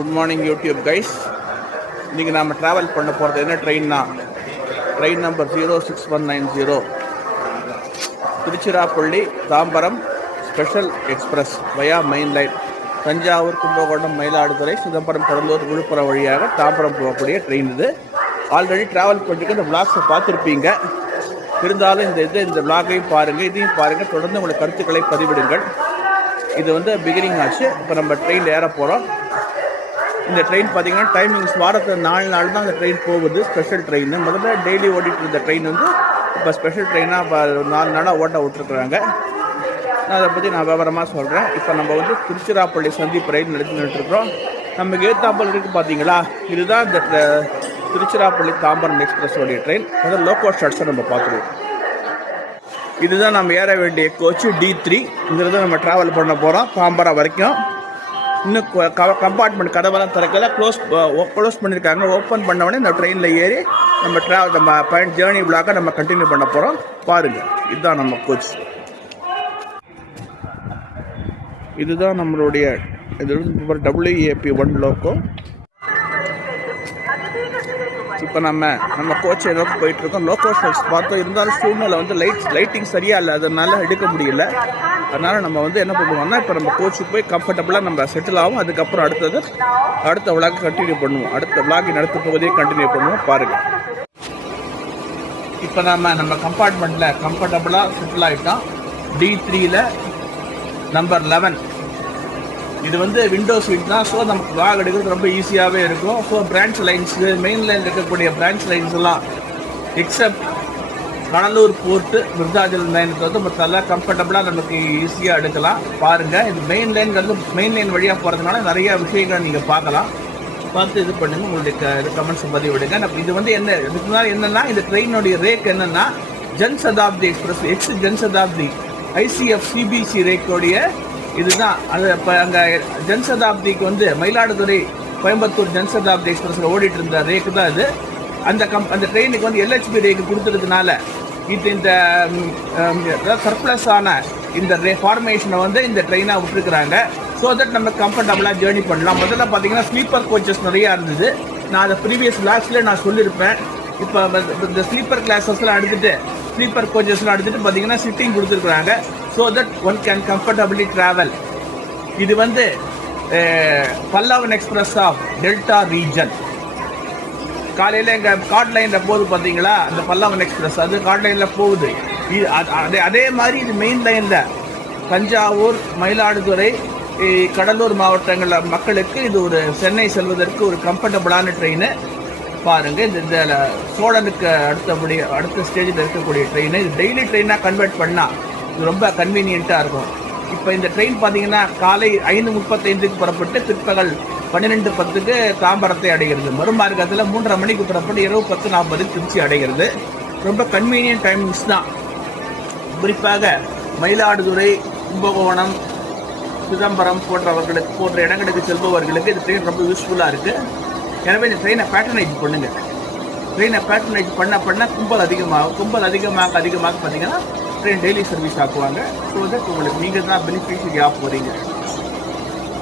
Good morning YouTube guys. இன்றைக்கி நாம் travel பண்ண போகிறது என்ன ட்ரெயின்னா, train number 06190 Tiruchirappalli Tambaram special express via main line, Thanjavur, Kumbakonam, Mayiladuthurai, Chidambaram, Cuddalore, Villupuram வழியாக தாம்பரம் போகக்கூடிய ட்ரெயின் இது. ஆல்ரெடி ட்ராவல் பண்ணிட்டு இந்த விளாக்ஸை பார்த்துருப்பீங்க. இருந்தாலும் இந்த விளாகையும் பாருங்கள், இதையும் பாருங்கள், தொடர்ந்து உங்களுடைய கருத்துக்களை பதிவிடுங்கள். இது பிகினிங் ஆச்சு. இப்போ நம்ம ட்ரெயினில் ஏற போகிறோம். இந்த ட்ரெயின் பார்த்திங்கன்னா டைமிங்ஸ் வாரத்தில் 4 நாள் தான் அந்த ட்ரெயின் போகுது. ஸ்பெஷல் ட்ரெயின் முதல்ல டெய்லி ஓடிட்டு இருந்த ட்ரெயின் இப்போ ஸ்பெஷல் ட்ரெயினாக இப்போ 4 நாளாக ஓட்ட விட்டுருக்குறாங்க. அதை பற்றி நான் விவரமாக சொல்கிறேன். இப்போ நம்ம திருச்சிராப்பள்ளி சந்திப்பு ரயில் நின்றுட்டுருக்குறோம். நமக்கு ஏத்தாப்பல் இருக்குது பார்த்தீங்களா, இதுதான் இந்த திருச்சிராப்பள்ளி தாம்பரம் எக்ஸ்பிரஸோடைய ட்ரெயின். முதல்ல லோக்கோ ஷாட்ஸை நம்ம பார்த்துருவோம். இதுதான் நம்ம ஏற வேண்டிய கோச்சு D3. இதில் தான் நம்ம ட்ராவல் பண்ண போகிறோம் தாம்பரம் வரைக்கும். இன்னும் கம்பார்ட்மெண்ட் கதவெல்லாம் திறக்கல, க்ளோஸ் பண்ணியிருக்காங்க. ஓப்பன் பண்ணவொடனே இந்த ட்ரெயினில் ஏறி நம்ம பயண ஜேர்னி விளாக நம்ம கண்டினியூ பண்ண போகிறோம். பாருங்கள், இதுதான் நம்ம கோச். இதுதான் நம்மளுடைய WAP1 லோக்கோ. இப்போ நம்ம கோச்சை நோக்கி போயிட்டுருக்கோம். லோக்கோ ஷாட்ஸ் பார்த்தோம். இருந்தாலும் சூழ்நிலை லைட்டிங் சரியாக இல்லை, அதனால எடுக்க முடியல. அதனால் நம்ம என்ன பண்ணுவோம்னா, இப்போ நம்ம கோச்சுக்கு போய் கம்ஃபர்டபுளாக நம்ம செட்டில் ஆகும். அதுக்கப்புறம் அடுத்த விளாக் கண்டினியூ பண்ணுவோம். அடுத்த விளாகின் அடுத்த பகுதியை கண்டினியூ பண்ணுவோம். பாருங்கள், இப்போ நம்ம கம்பார்ட்மெண்ட்டில் கம்ஃபர்டபுளாக செட்டில் ஆகிட்டோம். D3ல் நம்பர் 11. இது விண்டோ சீட் தான். ஸோ நமக்கு விளாக் எடுக்கிறது ரொம்ப ஈஸியாகவே இருக்கும். So branch lines, main line இருக்கக்கூடிய பிரான்ச் லைன்ஸ் எல்லாம் எக்ஸப்ட் கடலூர் போர்ட்டு, விருதாச்சலம் லைனுக்கு மற்றெல்லாம் கம்ஃபர்டபுளாக நமக்கு ஈஸியாக எடுக்கலாம். பாருங்கள், இது மெயின் லைன் வழியாக போகிறதுனால நிறையா விஷயங்கள் நீங்கள் பார்க்கலாம். பார்த்து இது பண்ணுங்கள், உங்களுடைய கமெண்ட்ஸ் பதிவிடுங்க. இது இதுக்கு முன்னாடி என்னென்னா, இந்த ட்ரெயினுடைய ரேக் என்னென்னா, Jan Shatabdi express, Jan Shatabdi ICF CBC ரேக்கோடைய இதுதான். அது இப்போ அங்கே ஜன்சதாப்திக்கு மயிலாடுதுறை, கோயம்புத்தூர் ஜன்சதாப்தி எக்ஸ்பிரஸில் ஓடிட்டு இருந்த ரேக்கு தான் இது. அந்த ட்ரெயினுக்கு LHB ரேக்கு கொடுத்துறதுனால இந்த சர்ப்ளஸ் ஆன இந்த ஃபார்மேஷனை இந்த ட்ரெயினாக விட்டுருக்குறாங்க. ஸோ தட் நம்ம கம்ஃபர்டபுளாக ஜேர்னி பண்ணலாம். முதல்ல பார்த்தீங்கன்னா ஸ்லீப்பர் கோச்சஸ் நிறையா இருந்தது. நான் அதை ப்ரீவியஸ் கிளாஸில் நான் சொல்லியிருப்பேன். இப்போ இந்த ஸ்லீப்பர் கிளாஸஸ்லாம் எடுத்துகிட்டு, ஸ்லீப்பர் கோச்சஸ்லாம் எடுத்துகிட்டு பார்த்தீங்கன்னா சிட்டிங் கொடுத்துருக்குறாங்க. So that one can comfortably travel. இது Pallavan express of delta region. காலையில் எங்கள் கார்ட் லைனில் போகுது பார்த்தீங்களா, அந்த பல்லவன் எக்ஸ்பிரஸ், அது கார்ட் லைனில் போகுது. அதே மாதிரி இது மெயின் லைனில் தஞ்சாவூர், மயிலாடுதுறை, கடலூர் மாவட்டங்களில் மக்களுக்கு இது ஒரு சென்னை செல்வதற்கு ஒரு கம்ஃபர்டபுளான ட்ரெயின். பாருங்கள், இந்த சோழனுக்கு அடுத்த ஸ்டேஜில் இருக்கக்கூடிய ட்ரெயின். இது டெய்லி ட்ரெயினாக கன்வெர்ட் பண்ணால் இது ரொம்ப கன்வீனியண்ட்டாக இருக்கும். இப்போ இந்த ட்ரெயின் பார்த்தீங்கன்னா காலை 5:35க்கு புறப்பட்டு பிற்பகல் 12:10க்கு தாம்பரத்தை அடைகிறது. மறுமார்க்கத்தில் 3:30 மணிக்கு புறப்பட்டு இரவு 10:40க்கு திருச்சி அடைகிறது. ரொம்ப கன்வீனியன்ட் டைமிங்ஸ் தான். குறிப்பாக மயிலாடுதுறை, கும்பகோணம், சிதம்பரம் போன்ற இடங்களுக்கு செல்பவர்களுக்கு இந்த ட்ரெயின் ரொம்ப யூஸ்ஃபுல்லாக இருக்குது. எனவே இந்த ட்ரெயினை பேட்டர்னைஸ் பண்ணுங்கள். ட்ரெயினை பேட்டர்னைஸ் பண்ண கும்பல் அதிகமாக பார்த்தீங்கன்னா ட்ரெயின் டெய்லி சர்வீஸ் ஆக்குவாங்க. ஸோ உங்களுக்கு நீங்கள் தான் பெனிஃபிஷியரி ஆக போகிறீங்க.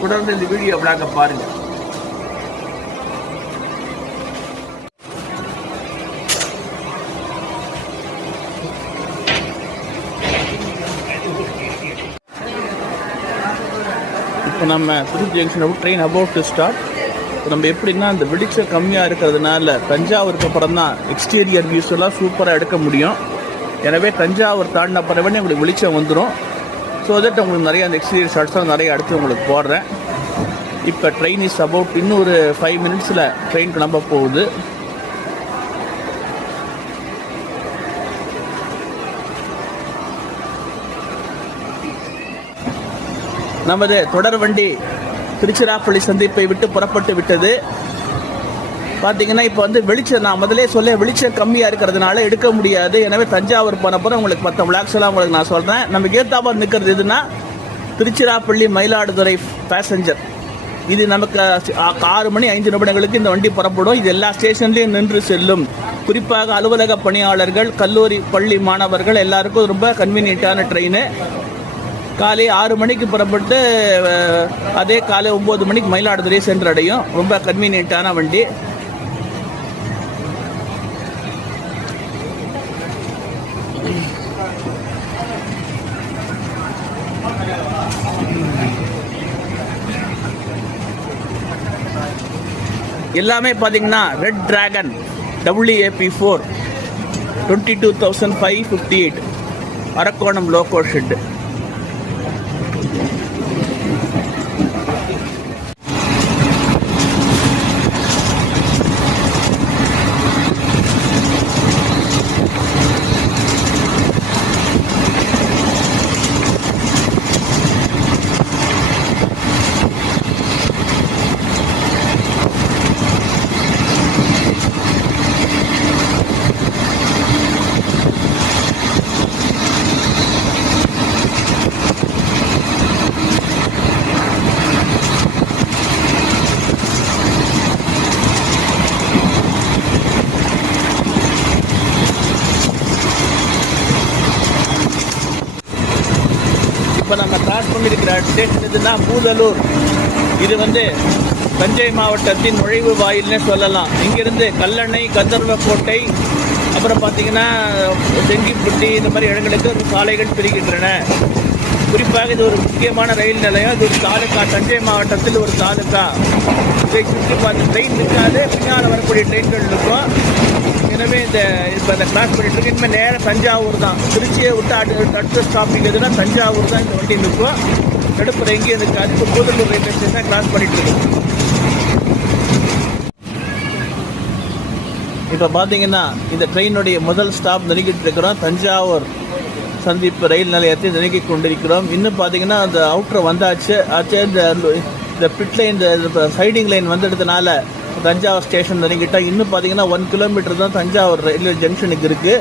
தொடர்ந்து இந்த வீடியோ விளாக பாருங்கள். இப்போ நம்ம Trichy junction train about to start. இப்போ நம்ம எப்படின்னா, இந்த வெளிச்சம் கம்மியாக இருக்கிறதுனால தஞ்சாவூருக்கு அப்புறம் தான் எக்ஸ்டீரியர் வியூஸ் எல்லாம் சூப்பராக எடுக்க முடியும். எனவே தஞ்சாவூர் தாண்டின பிறகு உங்களுக்கு வெளிச்சம் வந்துடும். ஸோ தட் உங்களுக்கு நிறைய அந்த எக்ஸ்டீரியர் ஷாட்ஸ்லாம் நிறைய அடுத்து உங்களுக்கு போடுறேன். இப்போ ட்ரெயின் இஸ் அபவுட் இன்னொரு 5 மினிட்ஸில் ட்ரெயின் கிளம்ப போகுது. நமது தொடர் வண்டி திருச்சிராப்பள்ளி சந்திப்பை விட்டு புறப்பட்டு விட்டது. பார்த்தீங்கன்னா இப்போ வெளிச்சம், நான் முதலே வெளிச்சம் கம்மியாக இருக்கிறதுனால எடுக்க முடியாது. எனவே தஞ்சாவூர் போனப்போ உங்களுக்கு மற்ற விளாக்ஸ் எல்லாம் உங்களுக்கு நான் சொல்கிறேன். நம்ம ஏத்தாப்பா நிற்கிறது எதுனா திருச்சிராப்பள்ளி மயிலாடுதுறை பேசஞ்சர். இது நமக்கு 6:05 இந்த வண்டி புறப்படும். இது எல்லா ஸ்டேஷன்லேயும் நின்று செல்லும். குறிப்பாக அலுவலக பணியாளர்கள், கல்லூரி, பள்ளி மாணவர்கள் எல்லாருக்கும் ரொம்ப கன்வீனியன்ட்டான ட்ரெயின். காலை 6 மணிக்கு புறப்பட்டு அதே காலை 9 மணிக்கு மயிலாடுதுறை சென்றடையும். ரொம்ப கன்வீனியன்ட்டான வண்டி. எல்லாமே பார்த்தீங்கன்னா red dragon WAP4 22,558 Arakkonam loco shed. இப்போ நம்ம கிராஸ் பண்ணியிருக்கிற ஸ்டேஷன் எதுனா பூதலூர். இது வந்து தஞ்சை மாவட்டத்தின் நுழைவு வாயில்னே சொல்லலாம். இங்கிருந்து கல்லணை, கந்தர்வக்கோட்டை, அப்புறம் பார்த்தீங்கன்னா தெங்கிப்பட்டி, இந்த மாதிரி இடங்களுக்கு சாலைகள் பிரிக்கின்றன. குறிப்பாக இது ஒரு முக்கியமான ரயில் நிலையம். இது ஒரு தாலுக்கா, தஞ்சை மாவட்டத்தில் ஒரு தாலுக்கா. இதை சுற்றி பார்த்து ட்ரெயின் நிற்காது, பின்னால் வரக்கூடிய ட்ரெயின்கள் இருக்கும். எனவே இப்போ இந்த கிராஸ் பண்ணிட்டு இருக்கு. இனிமேல் நேராக தஞ்சாவூர் தான். திருச்சியை விட்டு அடுத்த ஸ்டாப்பிங் எதுனா தஞ்சாவூர் தான் இந்த வண்டி நிற்கும். நடுப்புற எங்கேயும் இருக்காது. இப்போ பூதலூர் ரயில்வே ஸ்டேஷன் கிராஸ் பண்ணிட்டு இருக்கு. இப்போ பார்த்தீங்கன்னா இந்த ட்ரெயினுடைய முதல் ஸ்டாப் நெருங்கிட்டு இருக்கிறோம். தஞ்சாவூர் சந்திப்பு ரயில் நிலையத்தை நெருங்கி கொண்டிருக்கிறோம். இன்னும் பார்த்தீங்கன்னா அந்த அவுட்ரு வந்தாச்சு. இந்த பிட் லைன், இந்த சைடிங் லைன் வந்துடுறதுனால தஞ்சாவூர் ஸ்டேஷன் நெருங்கிட்டா. இன்னும் பார்த்தீங்கன்னா 1 கிலோமீட்டர் தான் தஞ்சாவூர் ரயில்வே ஜங்ஷனுக்கு இருக்குது.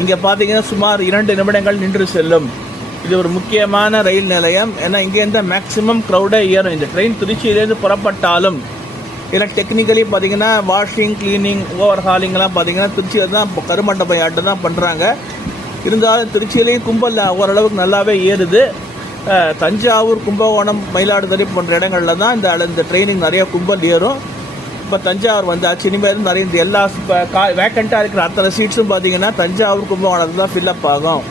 இங்கே பார்த்தீங்கன்னா சுமார் 2 நிமிடங்கள் நின்று செல்லும். இது ஒரு முக்கியமான ரயில் நிலையம். ஏன்னா இங்கேருந்து மேக்ஸிமம் க்ரௌடே ஏறும். இந்த ட்ரெயின் திருச்சியிலேருந்து புறப்பட்டாலும் ஏன்னா டெக்னிக்கலி பார்த்தீங்கன்னா வாஷிங், கிளீனிங், ஓவர் ஹாலிங்லாம் பார்த்தீங்கன்னா திருச்சியில் தான் கருமண்டபம் ஆட்டு தான் பண்ணுறாங்க. இருந்தாலும் திருச்சியிலேயும் கும்பல் ஓரளவுக்கு நல்லாவே ஏறுது. தஞ்சாவூர், கும்பகோணம், மயிலாடுதுறை போன்ற இடங்களில் தான் இந்த ட்ரெயினிங் நிறைய கும்பல் ஏறும். இப்போ தஞ்சாவூர் வந்தாச்சு. இனிமேல் நிறைய இந்த எல்லா வேக்கண்ட்டாக இருக்கிற அத்தனை சீட்ஸும் பார்த்தீங்கன்னா தஞ்சாவூர், கும்பகோணத்தில் தான் ஃபில்லப் ஆகும்.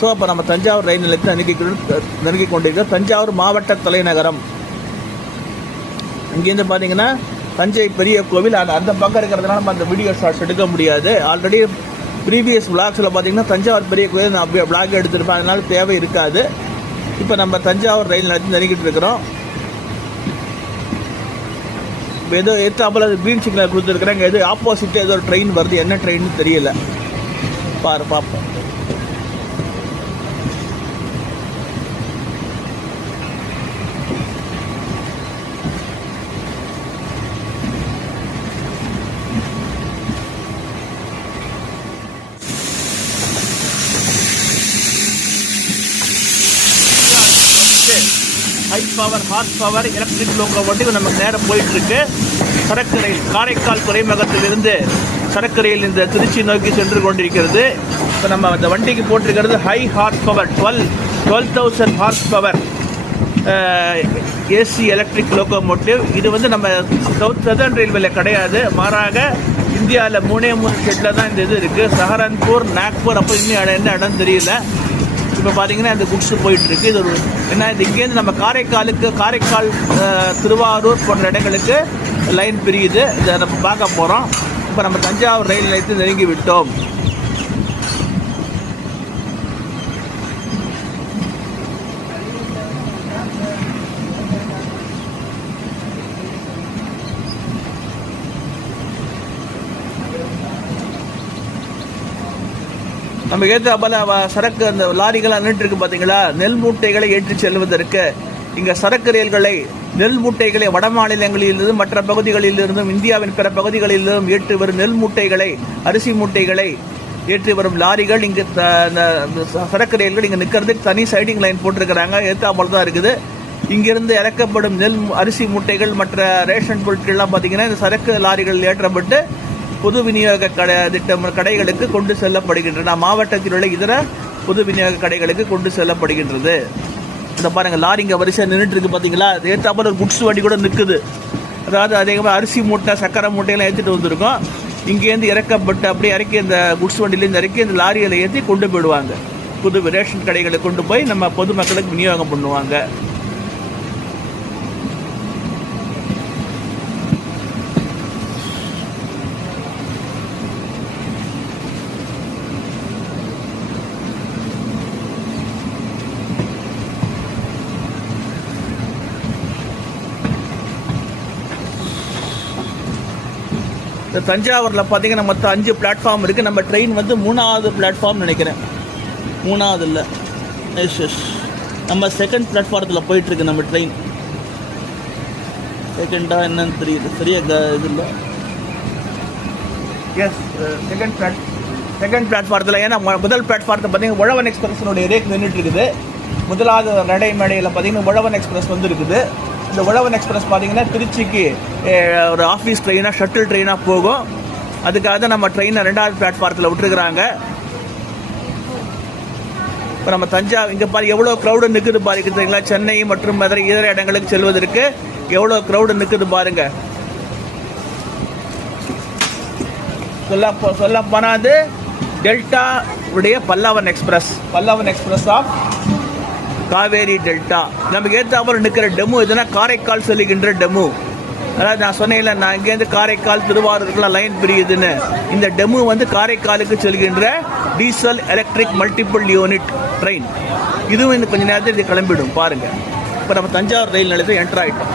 ஸோ அப்போ நம்ம தஞ்சாவூர் ரயில் நிலையத்தை நெருங்கி கொண்டிருக்கிறோம். தஞ்சாவூர் மாவட்ட தலைநகரம். இங்கேருந்து பார்த்தீங்கன்னா தஞ்சை பெரிய கோவில் அந்த பக்கம் இருக்கிறதுனால நம்ம அந்த வீடியோ ஷார்ட்ஸ் எடுக்க முடியாது. ஆல்ரெடி ப்ரீவியஸ் விளாக்ஸில் பார்த்தீங்கன்னா தஞ்சாவூர் பெரிய கோவில் நான் அப்படியே விளாக் எடுத்துருப்பேன். அதனால தேவை இருக்காது. இப்போ நம்ம தஞ்சாவூர் ரயில் நிலையத்தில் நெருங்கிட்டு இருக்கிறோம். ஏதோ எத்தாப்பில் அது க்ரீன் சிக்னல் கொடுத்துருக்குறாங்க. ஏதோ ஆப்போசிட்டில் ஏதோ ஒரு ட்ரெயின் வருது. என்ன ட்ரெயின் தெரியல. பார்ப்போம். High power, horse power electric locomotive நமக்கு நேரம் போயிட்டுருக்கு. சரக்கு ரயில் காரைக்கால் துறைமுகத்திலிருந்து சரக்கு ரயில் இந்த திருச்சி நோக்கி சென்று கொண்டிருக்கிறது. இப்போ நம்ம அந்த வண்டிக்கு போட்டிருக்கிறது high horse power 12,000 horse power AC electric locomotive. இது வந்து நம்ம சதர்ன் ரயில்வேல கிடையாது. மாறாக இந்தியாவில் 3 ஸ்டேட்டில் தான் இந்த இது இருக்குது. சஹரன்பூர், நாக்பூர், அப்போ இன்னும் என்ன இடம் தெரியல. இப்போ பார்த்தீங்கன்னா இந்த குட்ஸு போயிட்டுருக்கு. இது ஒரு என்ன, இது இங்கேருந்து நம்ம காரைக்கால், திருவாரூர் போன்ற இடங்களுக்கு லைன் பிரியுது. இதை நம்ம பார்க்க போகிறோம். இப்போ நம்ம தஞ்சாவூர் ரயில் நிலையத்தை நெருங்கி விட்டோம். நம்ம ஏற்றாப்பல சரக்கு அந்த லாரிகளாக நின்றுருக்கு பார்த்தீங்களா. நெல் மூட்டைகளை ஏற்றி செல்வதற்கு இங்கே சரக்கு ரயில்களை, நெல் மூட்டைகளை வட மாநிலங்களிலிருந்தும் மற்ற பகுதிகளிலிருந்தும் இந்தியாவின் பிற பகுதிகளிலிருந்தும் ஏற்றி வரும் நெல் மூட்டைகளை, அரிசி மூட்டைகளை ஏற்றி வரும் லாரிகள் இங்கே சரக்கு ரயில்கள் இங்கே நிற்கிறதுக்கு தனி சைடிங் லைன் போட்டிருக்கிறாங்க. ஏற்றாப்பல தான் இருக்குது. இங்கிருந்து இறக்கப்படும் நெல், அரிசி மூட்டைகள், மற்ற ரேஷன் பொருட்கள்லாம் பார்த்தீங்கன்னா இந்த சரக்கு லாரிகள் ஏற்றப்பட்டு பொது விநியோக கடைகளுக்கு கொண்டு செல்லப்படுகின்றன. மாவட்டத்தில் உள்ள இதர பொது விநியோக கடைகளுக்கு கொண்டு செல்லப்படுகின்றது. இந்த பாருங்கள், லாரிங்க வரிசையாக நின்றுட்டு இருக்குது பார்த்தீங்களா. அது ஏற்றாப்புல ஒரு குட்ஸ் வண்டி கூட நிற்குது. அதாவது அதிகமாக அரிசி மூட்டை, சக்கரை மூட்டையெல்லாம் ஏற்றிட்டு வந்துருக்கோம். இங்கேருந்து இறக்கப்பட்டு அப்படியே இறக்கி இந்த குட்ஸ் வண்டியிலேருந்து இறக்கி இந்த லாரியில் ஏற்றி கொண்டு போயிடுவாங்க. புது ரேஷன் கடைகளை கொண்டு போய் நம்ம பொதுமக்களுக்கு விநியோகம் பண்ணுவாங்க. இந்த தஞ்சாவூரில் பார்த்தீங்கன்னா மொத்தம் 5 பிளாட்ஃபார்ம் இருக்குது. நம்ம ட்ரெயின் வந்து 3வது பிளாட்ஃபார்ம் நினைக்கிறேன். 3வது இல்லை, எஸ் நம்ம 2nd பிளாட்ஃபாரத்தில் போயிட்டுருக்கு நம்ம ட்ரெயின். செகண்டாக என்னன்னு தெரியுது, சரியாக இது இல்லை. எஸ், செகண்ட் பிளாட்ஃபாரத்தில். ஏன்னா முதல் பிளாட்ஃபாரத்தை பார்த்தீங்கன்னா உழவன் எக்ஸ்பிரஸினுடைய ரேக் நின்றுட்டு இருக்குது. முதலாவது நடைமேடையில் பார்த்தீங்கன்னா உழவன் எக்ஸ்பிரஸ் வந்து இருக்குது. இந்த உழவன் எக்ஸ்பிரஸ் பார்த்தீங்கன்னா திருச்சிக்கு ஒரு ஆஃபீஸ் ட்ரெயினாக, ஷட்டில் ட்ரெயினாக போகும். அதுக்காக தான் நம்ம ட்ரெயினை 2வது பிளாட்ஃபாரத்தில் விட்டுருக்குறாங்க. இப்போ நம்ம தஞ்சாவூர் இங்கே பாரு எவ்வளோ க்ரௌடு நிற்குது பாருங்களா. சென்னை மற்றும் மதுரை இதர இடங்களுக்கு செல்வதற்கு எவ்வளோ க்ரௌடு நிற்குது பாருங்க. சொல்ல போனாது டெல்டா உடைய Pallavan express of Kaveri delta. நமக்கு ஏற்றாமல் நிற்கிற டெமு எதுனா காரைக்கால் செல்லுகின்ற டெமு. அதாவது நான் சொன்னேன்ல, நான் இங்கேருந்து காரைக்கால் திருவாரூருக்குலாம் லைன் பிரியுதுன்னு. இந்த டெமு வந்து காரைக்காலுக்கு செல்கின்ற diesel electric multiple unit train. இதுவும் இந்த கொஞ்சம் நேரத்தில் இது கிளம்பிடும் பாருங்கள். இப்போ நம்ம தஞ்சாவூர் ரயில் நிலையத்தில் என்டர் ஆகிட்டோம்.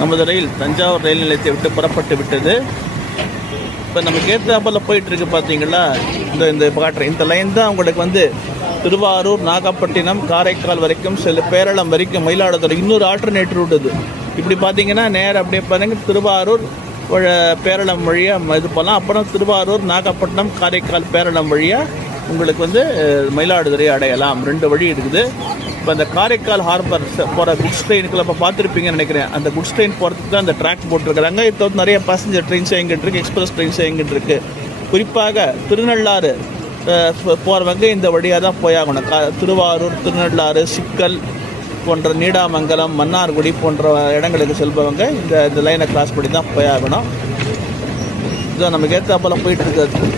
நமது ரயில் தஞ்சாவூர் ரயில் நிலையத்தை விட்டு புறப்பட்டு விட்டது. இப்போ நம்ம கேத்தாப்பில் போயிட்டுருக்கு பார்த்தீங்களா, இந்த காட்டுறேன். இந்த லைன் தான் உங்களுக்கு வந்து திருவாரூர், நாகப்பட்டினம், காரைக்கால் வரைக்கும் பேரளம் வரைக்கும், மயிலாடுதுறை இன்னொரு ஆல்டர்னேட் ரூட் இது. இப்படி பார்த்தீங்கன்னா நேரம் அப்படியே பாருங்க, திருவாரூர் பேரளம் வழியாக இது போகலாம். அப்புறம் திருவாரூர், நாகப்பட்டினம், காரைக்கால் பேரளம் வழியாக உங்களுக்கு வந்து மயிலாடுதுறை அடையலாம். 2 வழி இருக்குது. இப்போ அந்த காரைக்கால் ஹார்பர் போகிற குட்ஸ் ட்ரெயினுக்குள்ள இப்போ பார்த்துருப்பீங்கன்னு நினைக்கிறேன். அந்த குட்ஸ் ட்ரெயின் போகிறதுக்கு தான் அந்த ட்ராக் போட்டிருக்கிறாங்க. இப்போ வந்து நிறைய பேசஞ்சர் ட்ரெயின்ஸ் எங்கிட்டு இருக்குது, எக்ஸ்பிரஸ் ட்ரெயின்ஸ் எங்கிட்டு இருக்குது. குறிப்பாக திருநள்ளாறு போகிறவங்க இந்த வழியாக தான் போயாகணும். திருவாரூர், திருநள்ளாறு, சிக்கல் போன்ற நீடாமங்கலம், மன்னார்குடி போன்ற இடங்களுக்கு செல்பவங்க இந்த லைனை கிராஸ் பண்ணி தான் போயாகணும். இதுதான் நமக்கு ஏற்றாப்பெல்லாம் போயிட்டு இருக்காது.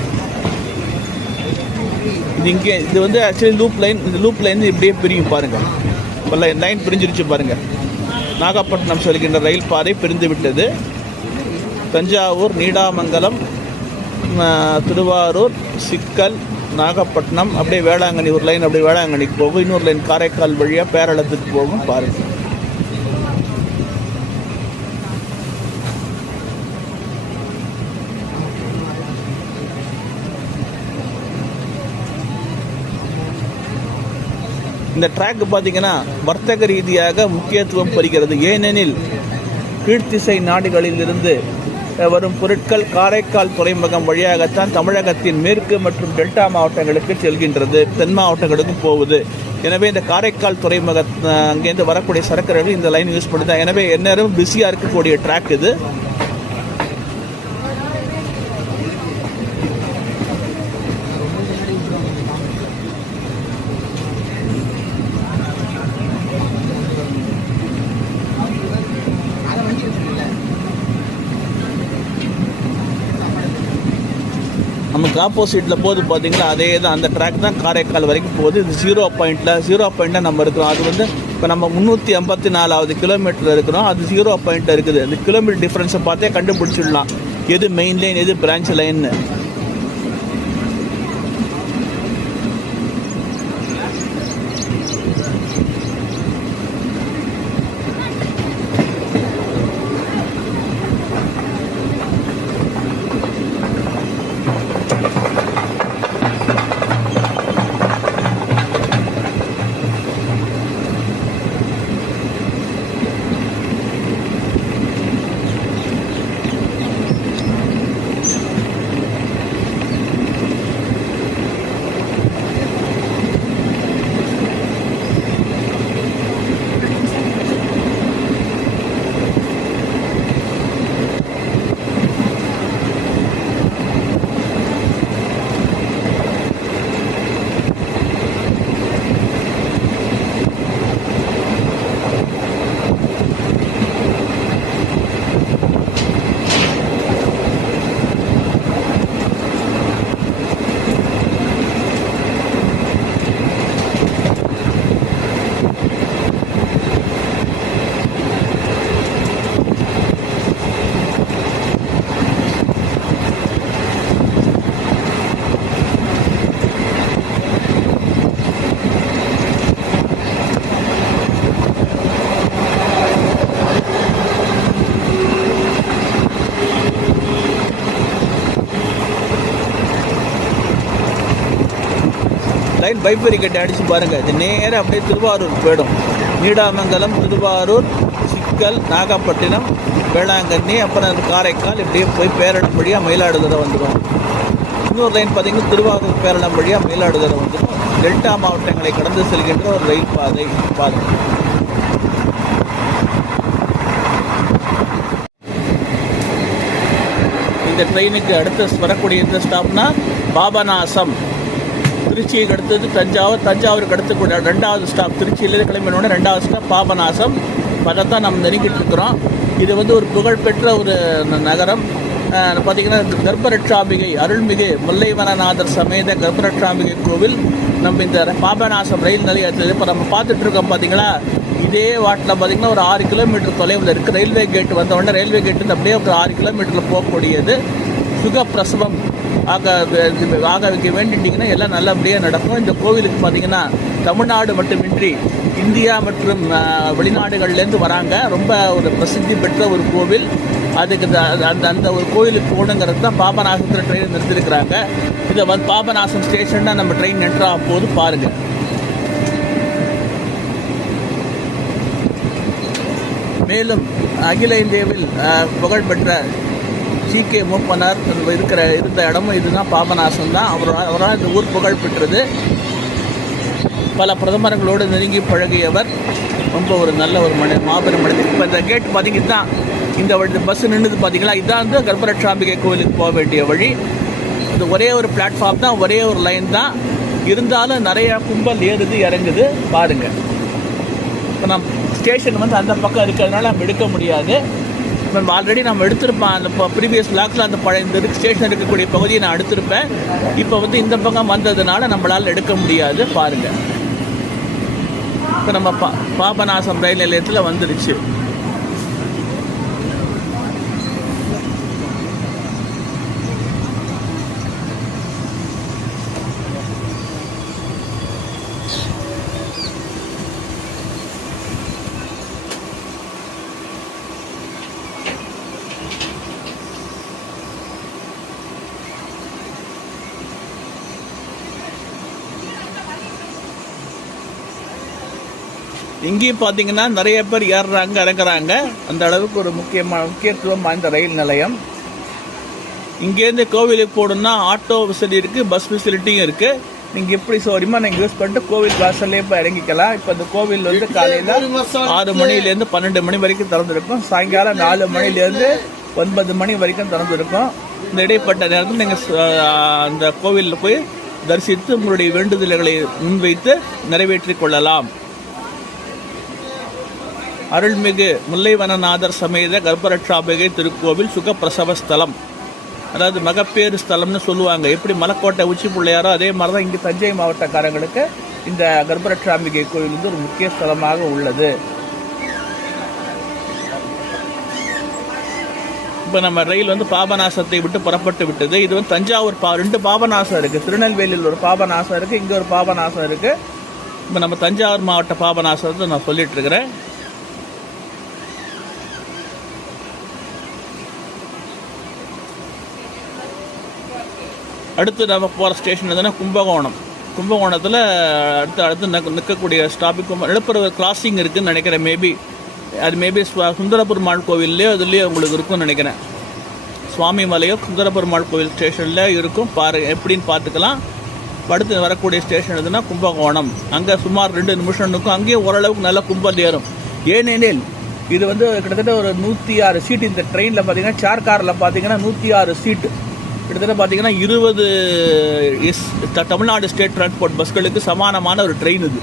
இது வந்து ஆக்சுவலி லூப் லைன். இந்த லூப் லைன் இப்படியே பிரியும் பாருங்கள். இப்போ லைன் பிரிஞ்சிருச்சு பாருங்கள். நாகப்பட்டினம் செல்கின்ற ரயில் பாதை பிரிந்து விட்டது. தஞ்சாவூர், நீடாமங்கலம், திருவாரூர், சிக்கல், நாகப்பட்டினம், அப்படியே வேளாங்கண்ணி ஒரு லைன், அப்படியே வேளாங்கண்ணிக்கு போகும். இன்னொரு லைன் காரைக்கால் வழியாக பேரளத்துக்கு போகும் பாருங்கள். இந்த ட்ராக் பார்த்தீங்கன்னா வர்த்தக ரீதியாக முக்கியத்துவம் பெறுகிறது. ஏனெனில் கீழ்த்திசை நாடுகளிலிருந்து வரும் பொருட்கள் காரைக்கால் துறைமுகம் வழியாகத்தான் தமிழகத்தின் மேற்கு மற்றும் டெல்டா மாவட்டங்களுக்கு செல்கின்றது, தென் மாவட்டங்களுக்கும் போகுது. எனவே இந்த காரைக்கால் துறைமுக அங்கேருந்து வரக்கூடிய சரக்குகள் இந்த லைன் யூஸ் பண்ணுது. எனவே எந்நேரம் பிஸியாக இருக்கக்கூடிய ட்ராக் இது. நமக்கு ஆப்போசிட்டில் போகுது பார்த்தீங்களா, அதே தான் அந்த ட்ராக் தான் காரைக்கால் வரைக்கும் போகுது. இது 0 பாயிண்ட்டில் நம்ம இருக்கிறோம். அது வந்து இப்போ நம்ம 354வது கிலோமீட்டர் இருக்கிறோம். அது 0 பாயிண்ட்டில் இருக்குது. அந்த கிலோமீட்டர் டிஃப்ரென்ஸை பார்த்தே கண்டுபிடிச்சிடலாம் எது மெயின் லைன் எது பிரான்ச் லைன்னு. லைன் பைப்பரிக்கட்டை அடித்து பாருங்கள். இது நேராக அப்படியே திருவாரூர் போயிடும். நீடாமங்கலம், திருவாரூர், சிக்கல், நாகப்பட்டினம், வேளாங்கண்ணி, அப்புறம் காரைக்கால், இப்படியே போய் பேரளம் வழியாக மயிலாடுதுறை வந்துடும். இன்னொரு லைன் பார்த்திங்கன்னா திருவாரூர் பேரளம் வழியாக மயிலாடுதுறை வந்துடும். டெல்டா மாவட்டங்களை கடந்து செல்கின்ற ஒரு ரயில் பாதை பாருங்கள். இந்த ட்ரெயினுக்கு அடுத்து வரக்கூடிய இந்த ஸ்டாப்னா பாபநாசம். திருச்சிக்கு அடுத்தது தஞ்சாவூர், தஞ்சாவூருக்கு அடுத்து ரெண்டாவது ஸ்டாப் திருச்சியிலேருந்து கிளம்பினோட ரெண்டாவது ஸ்டாப் பாபநாசம். அதை தான் நம்ம நெருங்கிட்டு இருக்கிறோம். இது வந்து ஒரு புகழ்பெற்ற ஒரு நகரம். பார்த்திங்கன்னா கர்ப்பரட்சாம்பிகை அருள்மிகு முல்லைவனநாதர் சமேத கர்ப்பரட்சாம்பிகை கோவில் நம்ம இந்த பாபநாசம் ரயில் நிலையத்தில் இப்போ நம்ம பார்த்துட்டு இருக்கோம். பார்த்தீங்களா, இதே வாட்டில் பார்த்திங்கன்னா ஒரு 6 கிலோமீட்டர் தொலைவில் இருக்குது. ரயில்வே கேட்டு வந்த உடனே ரயில்வே கேட்டு அப்படியே ஒரு 6 கிலோமீட்டரில் போகக்கூடியது. சுகப்பிரசவம் ஆக வேண்டிட்டிங்கன்னா எல்லாம் நல்லபடியாக நடக்கும். இந்த கோவிலுக்கு பார்த்திங்கன்னா தமிழ்நாடு மட்டுமின்றி இந்தியா மற்றும் வெளிநாடுகள்லேருந்து வராங்க. ரொம்ப ஒரு பிரசித்தி பெற்ற ஒரு கோவில். அதுக்கு அந்த ஒரு கோவிலுக்கு போகணுங்கிறது தான் பாபநாசத்தில் ட்ரெயின் நிறுத்திருக்கிறாங்க. இதை வந்து பாபநாசம் ஸ்டேஷன் தான் நம்ம ட்ரெயின் என்ட்ரு ஆகும் போது பாருங்கள். மேலும் அகில இந்தியாவில் புகழ்பெற்ற ஜி.கே. மூப்பனார் இருந்த இடமும் இதுதான், பாபநாசம் தான். அவரால் இந்த ஊர் புகழ் பெற்றது. பல பிரதமர்களோடு நெருங்கி பழகியவர். ரொம்ப ஒரு நல்ல ஒரு மாபெரும் மனிதர். இப்போ இந்த கேட் பார்த்திங்கன்னா இந்த பஸ் நின்றுது பார்த்தீங்களா, இதுதான் வந்து கர்ப்பரட்சாம்பிகை கோவிலுக்கு போக வேண்டிய வழி. இது ஒரே ஒரு பிளாட்ஃபார்ம் தான், ஒரே ஒரு லைன் தான். இருந்தாலும் நிறையா கும்பல் ஏறுது இறங்குது பாருங்கள். இப்போ நம்ம ஸ்டேஷன் வந்து அந்த பக்கம் இருக்கிறதுனால நம்ம எடுக்க முடியாது. நம்ம ஆல்ரெடி நம்ம எடுத்திருப்பேன் அந்த ப்ரீவியஸ் பிளாக்ல அந்த பழைய இந்த ஸ்டேஷன் இருக்கக்கூடிய பகுதியை நான் எடுத்திருப்பேன். இப்போ வந்து இந்த பக்கம் வந்ததுனால நம்மளால் எடுக்க முடியாது. பாருங்கள், இப்போ நம்ம பாபநாசம் ரயில் நிலையத்தில் வந்துடுச்சு. இங்கேயும் பார்த்தீங்கன்னா நிறைய பேர் ஏறுறாங்க இறங்குறாங்க. அந்த அளவுக்கு ஒரு முக்கியத்துவம் வாய்ந்த ரயில் நிலையம். இங்கேருந்து கோவிலுக்கு போகணுன்னா ஆட்டோ ஃபெசிலிட்டி இருக்குது, பஸ் ஃபெசிலிட்டியும் இருக்குது. நீங்கள் எப்படி சௌரியமாக நீங்கள் யூஸ் பண்ணிட்டு கோவில் வாசல்லே இப்போ இறங்கிக்கலாம். இப்போ இந்த கோவில் வந்து காலையில் 6 மணிலேருந்து 12 மணி வரைக்கும் திறந்துருக்கும். சாயங்காலம் 4 மணிலேருந்து 9 மணி வரைக்கும் திறந்துருக்கும். இந்த இடைப்பட்ட நேரத்தில் நீங்கள் அந்த கோவிலில் போய் தரிசித்து உங்களுடைய வேண்டுதல்களை முன்வைத்து நிறைவேற்றி கொள்ளலாம். அருள்மிகு முல்லைவனநாதர் சமேத கர்ப்பரட்சாபிகை திருக்கோவில் சுகப்பிரசவ ஸ்தலம், அதாவது மகப்பேறு ஸ்தலம்னு சொல்லுவாங்க. எப்படி மலைக்கோட்டை உச்சி பிள்ளையாரோ அதே மாதிரி தான் இங்கே தஞ்சை மாவட்டக்காரங்களுக்கு இந்த கர்ப்பரட்சாம்பிகை கோவில் வந்து ஒரு முக்கிய ஸ்தலமாக உள்ளது. இப்போ நம்ம ரயில் வந்து பாபநாசத்தை விட்டு புறப்பட்டு விட்டது. இது வந்து தஞ்சாவூர் 2 பாபநாசம் இருக்குது. திருநெல்வேலியில் ஒரு பாபநாசம் இருக்குது, இங்கே ஒரு பாபநாசம் இருக்குது. இப்போ நம்ம தஞ்சாவூர் மாவட்ட பாபநாசத்தை நான் சொல்லிட்டு இருக்கிறேன். அடுத்து நம்ம போகிற ஸ்டேஷன் எதுனா கும்பகோணம். கும்பகோணத்தில் அடுத்து நிற்கக்கூடிய ஸ்டாப்பிங் எழுப்புற கிராசிங் இருக்குதுன்னு நினைக்கிறேன். மேபி சுந்தரபெருமாள் கோவில்லையோ அதுலேயோ உங்களுக்கு இருக்கும்னு நினைக்கிறேன். சுவாமி மலையோ சுந்தரபெருமாள் கோவில் ஸ்டேஷனில் இருக்கும். எப்படின்னு பார்த்துக்கலாம். அடுத்து வரக்கூடிய ஸ்டேஷன் எதுனா கும்பகோணம். அங்கே சுமார் 2 நிமிஷம் இருக்கும். அங்கேயும் ஓரளவுக்கு நல்ல கும்பல் ஏறும். ஏனெனில் இது வந்து கிட்டத்தட்ட ஒரு 106 சீட்டு. இந்த ட்ரெயினில் பார்த்தீங்கன்னா சேர் காரில் பார்த்தீங்கன்னா 106 சீட்டு. கிட்டத்தட்ட பார்த்தீங்கன்னா 20 தமிழ்நாடு ஸ்டேட் டிரான்ஸ்போர்ட் பஸ்களுக்கு சமானமான ஒரு ட்ரெயின் இது.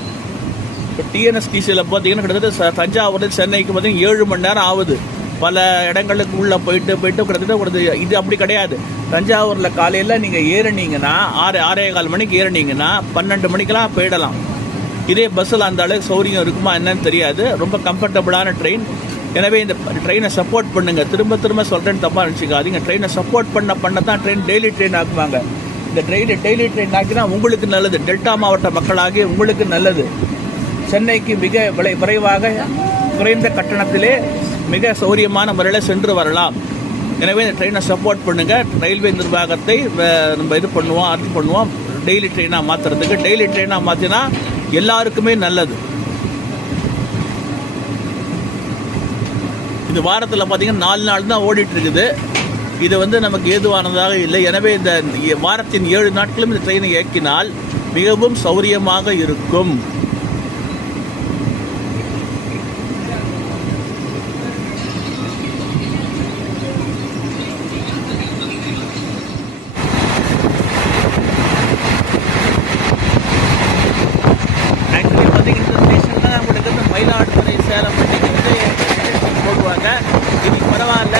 இப்போ டிஎன்எஸ்டிசியில் பார்த்தீங்கன்னா கிட்டத்தட்ட தஞ்சாவூர் சென்னைக்கு பார்த்தீங்கன்னா 7 மணி நேரம் ஆகுது. பல இடங்களுக்கு உள்ளே போயிட்டு கிட்டத்தட்ட ஒரு இது அப்படி கிடையாது. தஞ்சாவூரில் காலையில் நீங்கள் ஏறினீங்கன்னா 6:15 மணிக்கு ஏறினீங்கன்னா 12 மணிக்கெல்லாம் போயிடலாம். இதே பஸ்ஸில் அந்த அளவுக்கு சௌரியம் இருக்குமா என்னன்னு தெரியாது. ரொம்ப கம்ஃபர்டபுளான ட்ரெயின். எனவே இந்த ட்ரெயினை சப்போர்ட் பண்ணுங்கள். திரும்ப சொல்கிறேன்னு தப்பாக நினச்சிக்காதீங்க. ட்ரெயினை சப்போர்ட் பண்ண தான் ட்ரெயின் டெய்லி ட்ரெயின் ஆக்குவாங்க. இந்த ட்ரெயினை டெய்லி ட்ரெயின் ஆக்கினா உங்களுக்கு நல்லது. டெல்டா மாவட்ட மக்களாகி உங்களுக்கு நல்லது. சென்னைக்கு மிக விரைவாக குறைந்த கட்டணத்திலே மிக சௌரியமான முறையில் சென்று வரலாம். எனவே இந்த ட்ரெயினை சப்போர்ட் பண்ணுங்கள். ரயில்வே நிர்வாகத்தை நம்ம இது பண்ணுவோம் டெய்லி ட்ரெயினாக மாற்றுறதுக்கு. டெய்லி ட்ரெயினாக மாற்றினா எல்லாருக்குமே நல்லது. இது வாரத்தில் பார்த்தீங்கன்னா 4 நாள் தான் ஓடிட்டுருக்குது. இது வந்து நமக்கு ஏதுவானதாக இல்லை. எனவே இந்த வாரத்தின் 7 நாட்களும் இந்த ட்ரெயினை இயக்கினால் மிகவும் சௌரியமாக இருக்கும். ஆக்சுவலி பார்த்தீங்கன்னா இந்த ஸ்டேஷன் தான் நம்மளுக்கு வந்து மயிலாடுதுறை சேலம் வண்டிக்கு வந்து போடுவாங்க. இன்னைக்கு பரவாயில்ல,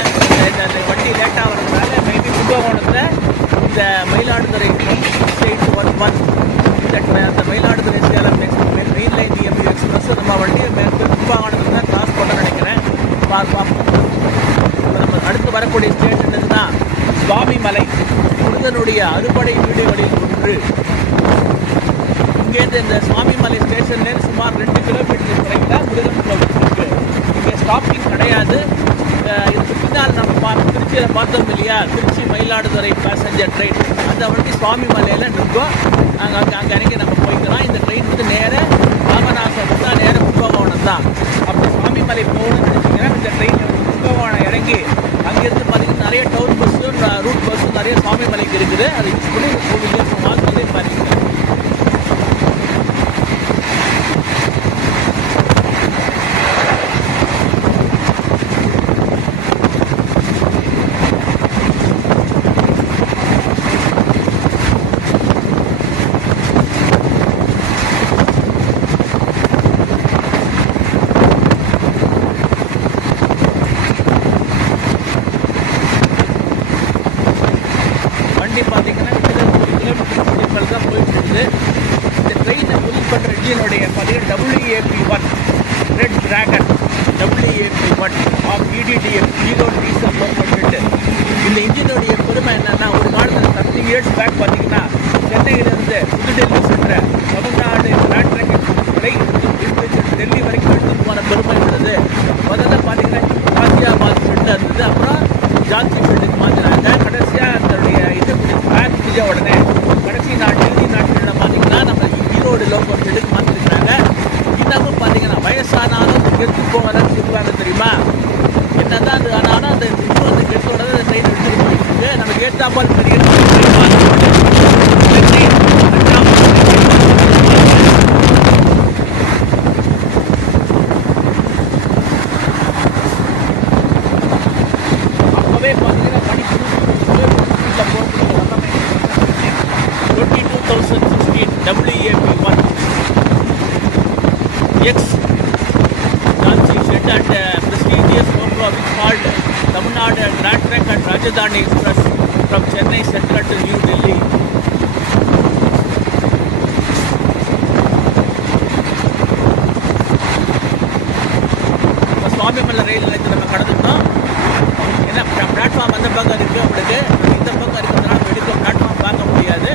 இந்த வண்டி லேட்டாக வரதுனால மேபி கும்பகோணத்தில் இந்த மயிலாடுதுறை 681 இந்த Mayiladuthurai Salem main line TMU express நம்ம வண்டி கும்பகோணத்தில் தான் கிராஸ் பண்ண நினைக்கிறேன். பார்ப்போம். நம்ம அடுத்து வரக்கூடிய ஸ்டேஷன் எதுனா சுவாமிமலை, முருகனுடைய அறுபடை வீடுகளில் ஒன்று. இங்கேருந்து இந்த சுவாமிமலை ஸ்டேஷன்லேருந்து சுமார் 2 கிலோமீட்டர் குறைவில் முருகன் கோவில் இருக்குது. இங்கே ஸ்டாப்பிங் கிடையாது. இதுக்கு பின்னால் நம்ம திருச்சியில் பார்த்தோம் இல்லையா, திருச்சி மயிலாடுதுறை பேசஞ்சர் ட்ரெயின், அந்த வண்டி சுவாமிமலையில் நிற்கும். அங்கே இறங்கி நம்ம போய்க்கலாம். இந்த ட்ரெயின் வந்து நேராக பாபநாசம் தான், நேராக கும்பகோணம் தான். அப்படி சுவாமிமலை போகணும்னு நினச்சிங்கன்னா இந்த ட்ரெயின் கும்பகோணம் இறங்கி அங்கேருந்து பார்த்தீங்கன்னா நிறைய டவுன் பஸ்ஸும் ரூட் பஸ்ஸும் நிறைய சுவாமிமலைக்கு இருக்குது. அதை யூஸ் பண்ணி கோவிலே மாற்றதே பாருங்கள். WAP1 of EDDF 0 diesel locomotive. இந்த இன்ஜினுடைய பெருமை என்னன்னா, ஒரு காலத்தில் 30 இயர்ஸ் பேக் பார்த்தீங்கன்னா சென்னையிலிருந்து புதுடெல்லி சென்ற தமிழ்நாடு பிளாட் ட்ரக்கை டெல்லி வரைக்கும் எடுத்துட்டு போன பெருமை உள்ளது. முதல்ல பார்த்தீங்கன்னா காசியாபாத் ஷெட்டில் இருந்தது, அப்புறம் ஜான்சி ஷெட்டுக்கு மாற்றினாங்க. கடைசியாக அதனுடைய இது பேக் செஞ்ச உடனே கடைசி டெல்லி நாட்டில் பார்த்தீங்கன்னா நம்ம ஈரோடு லோக்கோ ஷெட்டுக்கு மாற்றிருக்கிறாங்க. இன்னமும் பார்த்தீங்கன்னா வயசானாலும் கெட்டு போகலன்னு சொல்லுவாங்க தெரியுமா. என்னதான் அது ஆனாலும் அந்த இன்னும் அந்த கெட்டோட அந்த ட்ரெயின் எடுத்துகிட்டு போயிட்டு இருக்கு. நமக்கு ஏற்றாப்பால் பெரிய அப்பவே பார்த்தீங்கன்னா படி 22,016 WAP1 X Jhansi Shed at prestigious loco which called Tamil Nadu Grand Trek and Rajdhani Express from Chennai Central to New Delhi. Swamimalai ரயில் நிலையத்தை நம்ம கடந்துட்டோம். ஏன்னா பிளாட்ஃபார்ம் அந்த பக்கம் இருக்குது, உங்களுக்கு இந்த பக்கம் இருக்கிறதுனால எடுக்க பிளாட்ஃபார்ம் பார்க்க முடியாது.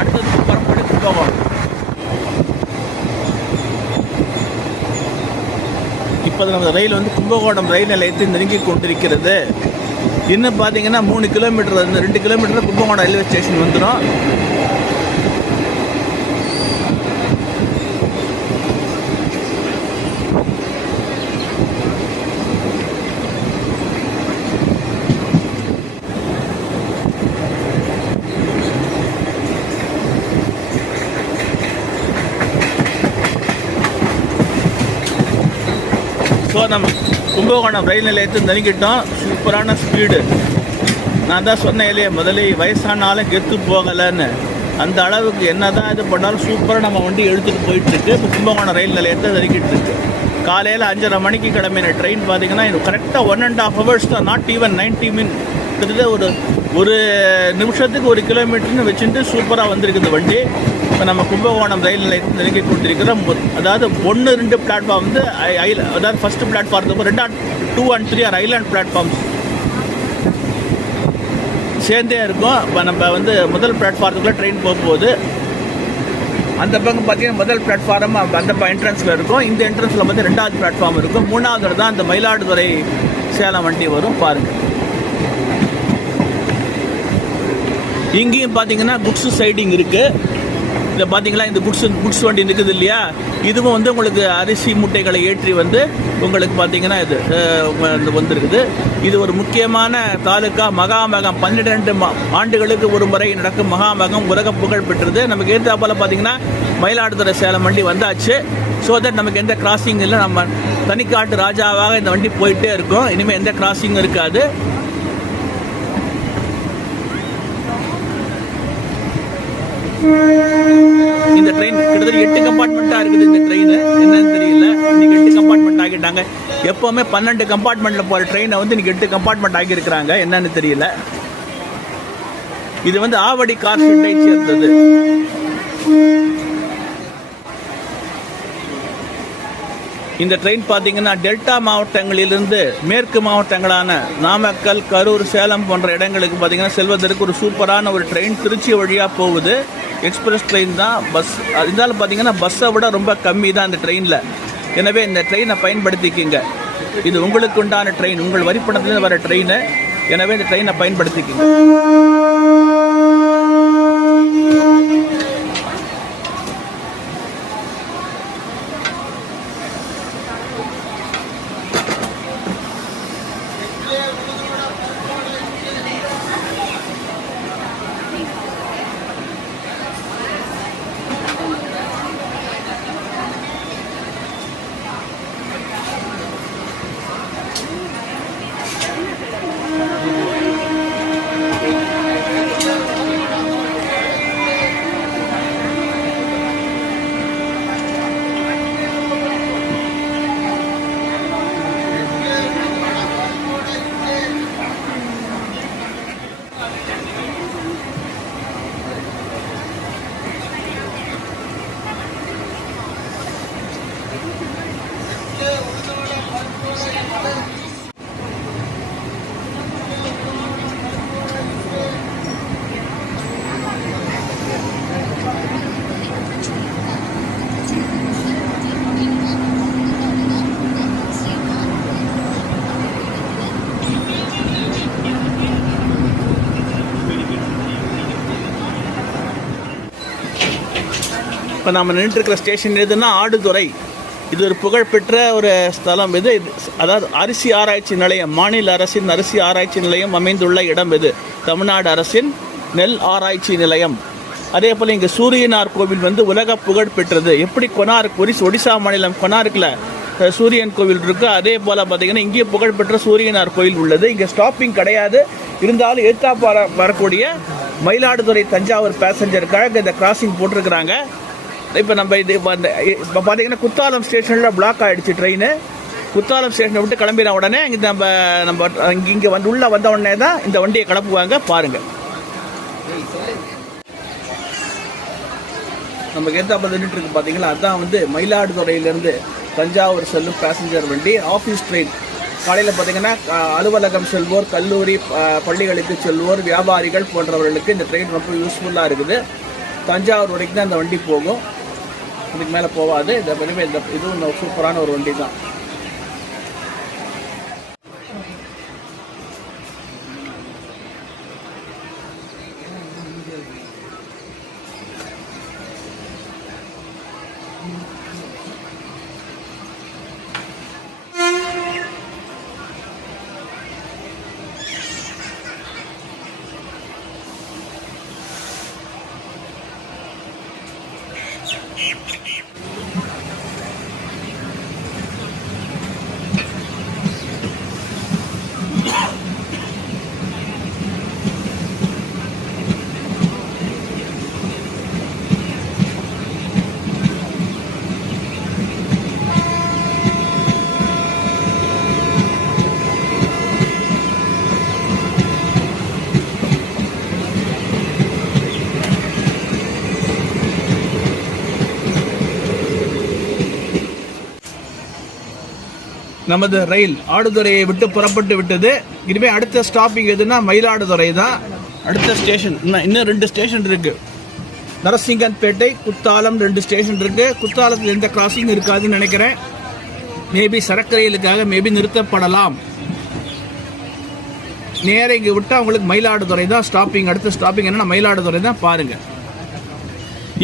அடுத்தது புறப்பட்டு கும்பகோணம். இப்போது நம்ம ரயில் வந்து கும்பகோணம் ரயில் நிலையத்தை நெருங்கி கொண்டிருக்கிறது. இன்னும் பார்த்தீங்கன்னா 3 கிலோமீட்டர், 2 கிலோமீட்டரில் கும்பகோணம் ரயில்வே ஸ்டேஷன் வந்துடும். ஸோ நம்ம கும்பகோணம் ரயில் நிலையத்தை நெருங்கிட்டோம். சூப்பரான ஸ்பீடு. நான் தான் சொன்னேன் இல்லையே முதலே, வயசானாலும் கெத்து போகலைன்னு. அந்த அளவுக்கு என்ன தான் இது பண்ணாலும் சூப்பராக நம்ம வண்டி எடுத்துகிட்டு போயிட்டுருக்கு. இப்போ கும்பகோணம் ரயில் நிலையத்தை நெருங்கிட்டு இருக்கு. காலையில் 5:30 மணிக்கு கிளம்பின ட்ரெயின் பார்த்தீங்கன்னா கரெக்டாக 1.5 hours தான், நாட் ஈவன் 90 minutes. கிட்டத்தட்ட ஒரு நிமிஷத்துக்கு 1 கிலோமீட்டர்னு வச்சுட்டு சூப்பராக வந்திருக்கு இந்த வண்டி. இப்போ நம்ம கும்பகோணம் ரயில் நிலையத்தில் நெருங்கி கொண்டிருக்கிறோம். அதாவது 1, 2 பிளாட்ஃபார்ம் வந்து அதாவது ஃபஸ்ட்டு பிளாட்ஃபார்முக்கு 2 and 3 ஆர் ஐலாண்ட் பிளாட்ஃபார்ம்ஸ் சேர்ந்தே இருக்கும். இப்போ நம்ம வந்து முதல் பிளாட்ஃபார்முக்குள்ளே ட்ரெயின் போகும்போது அந்த பக்கம் பார்த்தீங்கன்னா முதல் பிளாட்ஃபார்ம் அந்த என்ட்ரன்ஸில் இருக்கும். இந்த என்ட்ரன்ஸில் வந்து 2வது பிளாட்ஃபார்ம் இருக்கும். 3வது தான் இந்த மயிலாடுதுறை சேலம் வண்டி வரும். பாருங்கள், இங்கேயும் பார்த்தீங்கன்னா குட்ஸு சைடிங் இருக்குது. இதை பார்த்தீங்களா, இந்த குட்ஸ் வண்டி இருக்குது இல்லையா, இதுவும் வந்து உங்களுக்கு அரிசி மூட்டைகளை ஏற்றி வந்து உங்களுக்கு பார்த்தீங்கன்னா இது வந்துருக்குது. இது ஒரு முக்கியமான தாலுக்கா மகாமகம். 12 ஆண்டுகளுக்கு ஒரு முறை நடக்கும் மகாமகம் உலக புகழ் பெற்றது. நமக்கு ஏற்றாப்பால் பார்த்தீங்கன்னா மயிலாடுதுறை சேலம் வண்டி வந்தாச்சு. ஸோ தட் நமக்கு எந்த கிராசிங் இல்லை. நம்ம தனிக்காட்டு ராஜாவாக இந்த வண்டி போயிட்டே இருக்கும். இனிமேல் எந்த கிராசிங்கும் இருக்காது. இந்த ட்ரெயின் கிட்டத்தட்ட 8 கம்பார்ட்மெண்ட்டாக இருக்குது. இந்த ட்ரெயின் என்னன்னு தெரியல, இன்னைக்கு 8 கம்பார்ட்மெண்ட் ஆகிட்டாங்க. எப்போவுமே 12 கம்பார்ட்மெண்ட்டில் போகிற ட்ரெயினை வந்து இன்னைக்கு 8 கம்பார்ட்மெண்ட் ஆகியிருக்கிறாங்க. என்னன்னு தெரியல. இது வந்து ஆவடி கார் ஷெட்டை சேர்ந்தது. இந்த ட்ரெயின் பார்த்தீங்கன்னா டெல்டா மாவட்டங்களிலிருந்து மேற்கு மாவட்டங்களான நாமக்கல், கரூர், சேலம் போன்ற இடங்களுக்கு பார்த்தீங்கன்னா செல்வதற்கு ஒரு சூப்பரான ஒரு ட்ரெயின். திருச்சி வழியாக போகுது. எக்ஸ்பிரஸ் ட்ரெயின் தான். பஸ் இருந்தாலும் பார்த்தீங்கன்னா பஸ்ஸை விட ரொம்ப கம்மி தான் இந்த ட்ரெயினில். எனவே இந்த ட்ரெயினை பயன்படுத்திக்கிங்க. இது உங்களுக்கு உண்டான ட்ரெயின், உங்கள் வரிப்பணத்துலேருந்து வர ட்ரெயின். எனவே இந்த ட்ரெயினை பயன்படுத்திக்கிங்க. இப்போ நம்ம நின்றுருக்கிற ஸ்டேஷன் எதுன்னா ஆடுதுறை. இது ஒரு புகழ்பெற்ற ஒரு ஸ்தலம். இது அதாவது அரிசி ஆராய்ச்சி நிலையம், மாநில அரசின் அரிசி ஆராய்ச்சி நிலையம் அமைந்துள்ள இடம் இது. தமிழ்நாடு அரசின் நெல் ஆராய்ச்சி நிலையம். அதே போல் இங்கே சூரியனார் கோவில் வந்து உலக புகழ் பெற்றது. எப்படி கொனார்க் ஒடிசா மாநிலம் கொனார்க்கில் சூரியன் கோவில் இருக்குது, அதே போல் பார்த்திங்கன்னா இங்கே புகழ்பெற்ற சூரியனார் கோவில் உள்ளது. இங்கே ஸ்டாப்பிங் கிடையாது. இருந்தாலும் எதிர்த்தா வரக்கூடிய மயிலாடுதுறை தஞ்சாவூர் பேசஞ்சருக்காக இந்த கிராசிங் போட்டிருக்கிறாங்க. இப்போ நம்ம இது இப்போ பார்த்தீங்கன்னா குத்தாலம் ஸ்டேஷனில் பிளாக் ஆகிடுச்சு ட்ரெயின். குத்தாலம் ஸ்டேஷனை விட்டு கிளம்பின உடனே இங்கே நம்ம இங்கே வந்து உள்ளே வந்த உடனே தான் இந்த வண்டியை கிளப்புவாங்க. பாருங்கள், நமக்கு எந்த நின்றுட்டு இருக்கு பார்த்தீங்களா, அதுதான் வந்து மயிலாடுதுறையிலேருந்து தஞ்சாவூர் செல்லும் பேசஞ்சர் வண்டி. Office train. காலையில் பார்த்தீங்கன்னா அலுவலகம் செல்வோர், கல்லூரி பள்ளிகளுக்கு செல்வோர், வியாபாரிகள் போன்றவர்களுக்கு இந்த ட்ரெயின் ரொம்ப யூஸ்ஃபுல்லாக இருக்குது. தஞ்சாவூர் வரைக்கும் தான் இந்த வண்டி போகும், இதுக்கு மேலே போகாது. இதுவும் சூப்பரான ஒரு வண்டி தான். நமது ரயில் ஆடுதுறையை விட்டு புறப்பட்டு விட்டது. இனிமேல் அடுத்த ஸ்டாப்பிங் எதுனா மயிலாடுதுறை தான் அடுத்த ஸ்டேஷன். இன்னும் 2 ஸ்டேஷன் இருக்கு. நரசிங்கன்பேட்டை, குத்தாலம் 2 ஸ்டேஷன் இருக்கு. குத்தாலத்தில் எந்த கிராசிங் இருக்காதுன்னு நினைக்கிறேன். மேபி சரக்கு ரயிலுக்காக மேபி நிறுத்தப்படலாம். நேரம் இங்கே விட்டு அவங்களுக்கு மயிலாடுதுறை தான் ஸ்டாப்பிங். அடுத்த ஸ்டாப்பிங் என்னன்னா மயிலாடுதுறை தான். பாருங்க,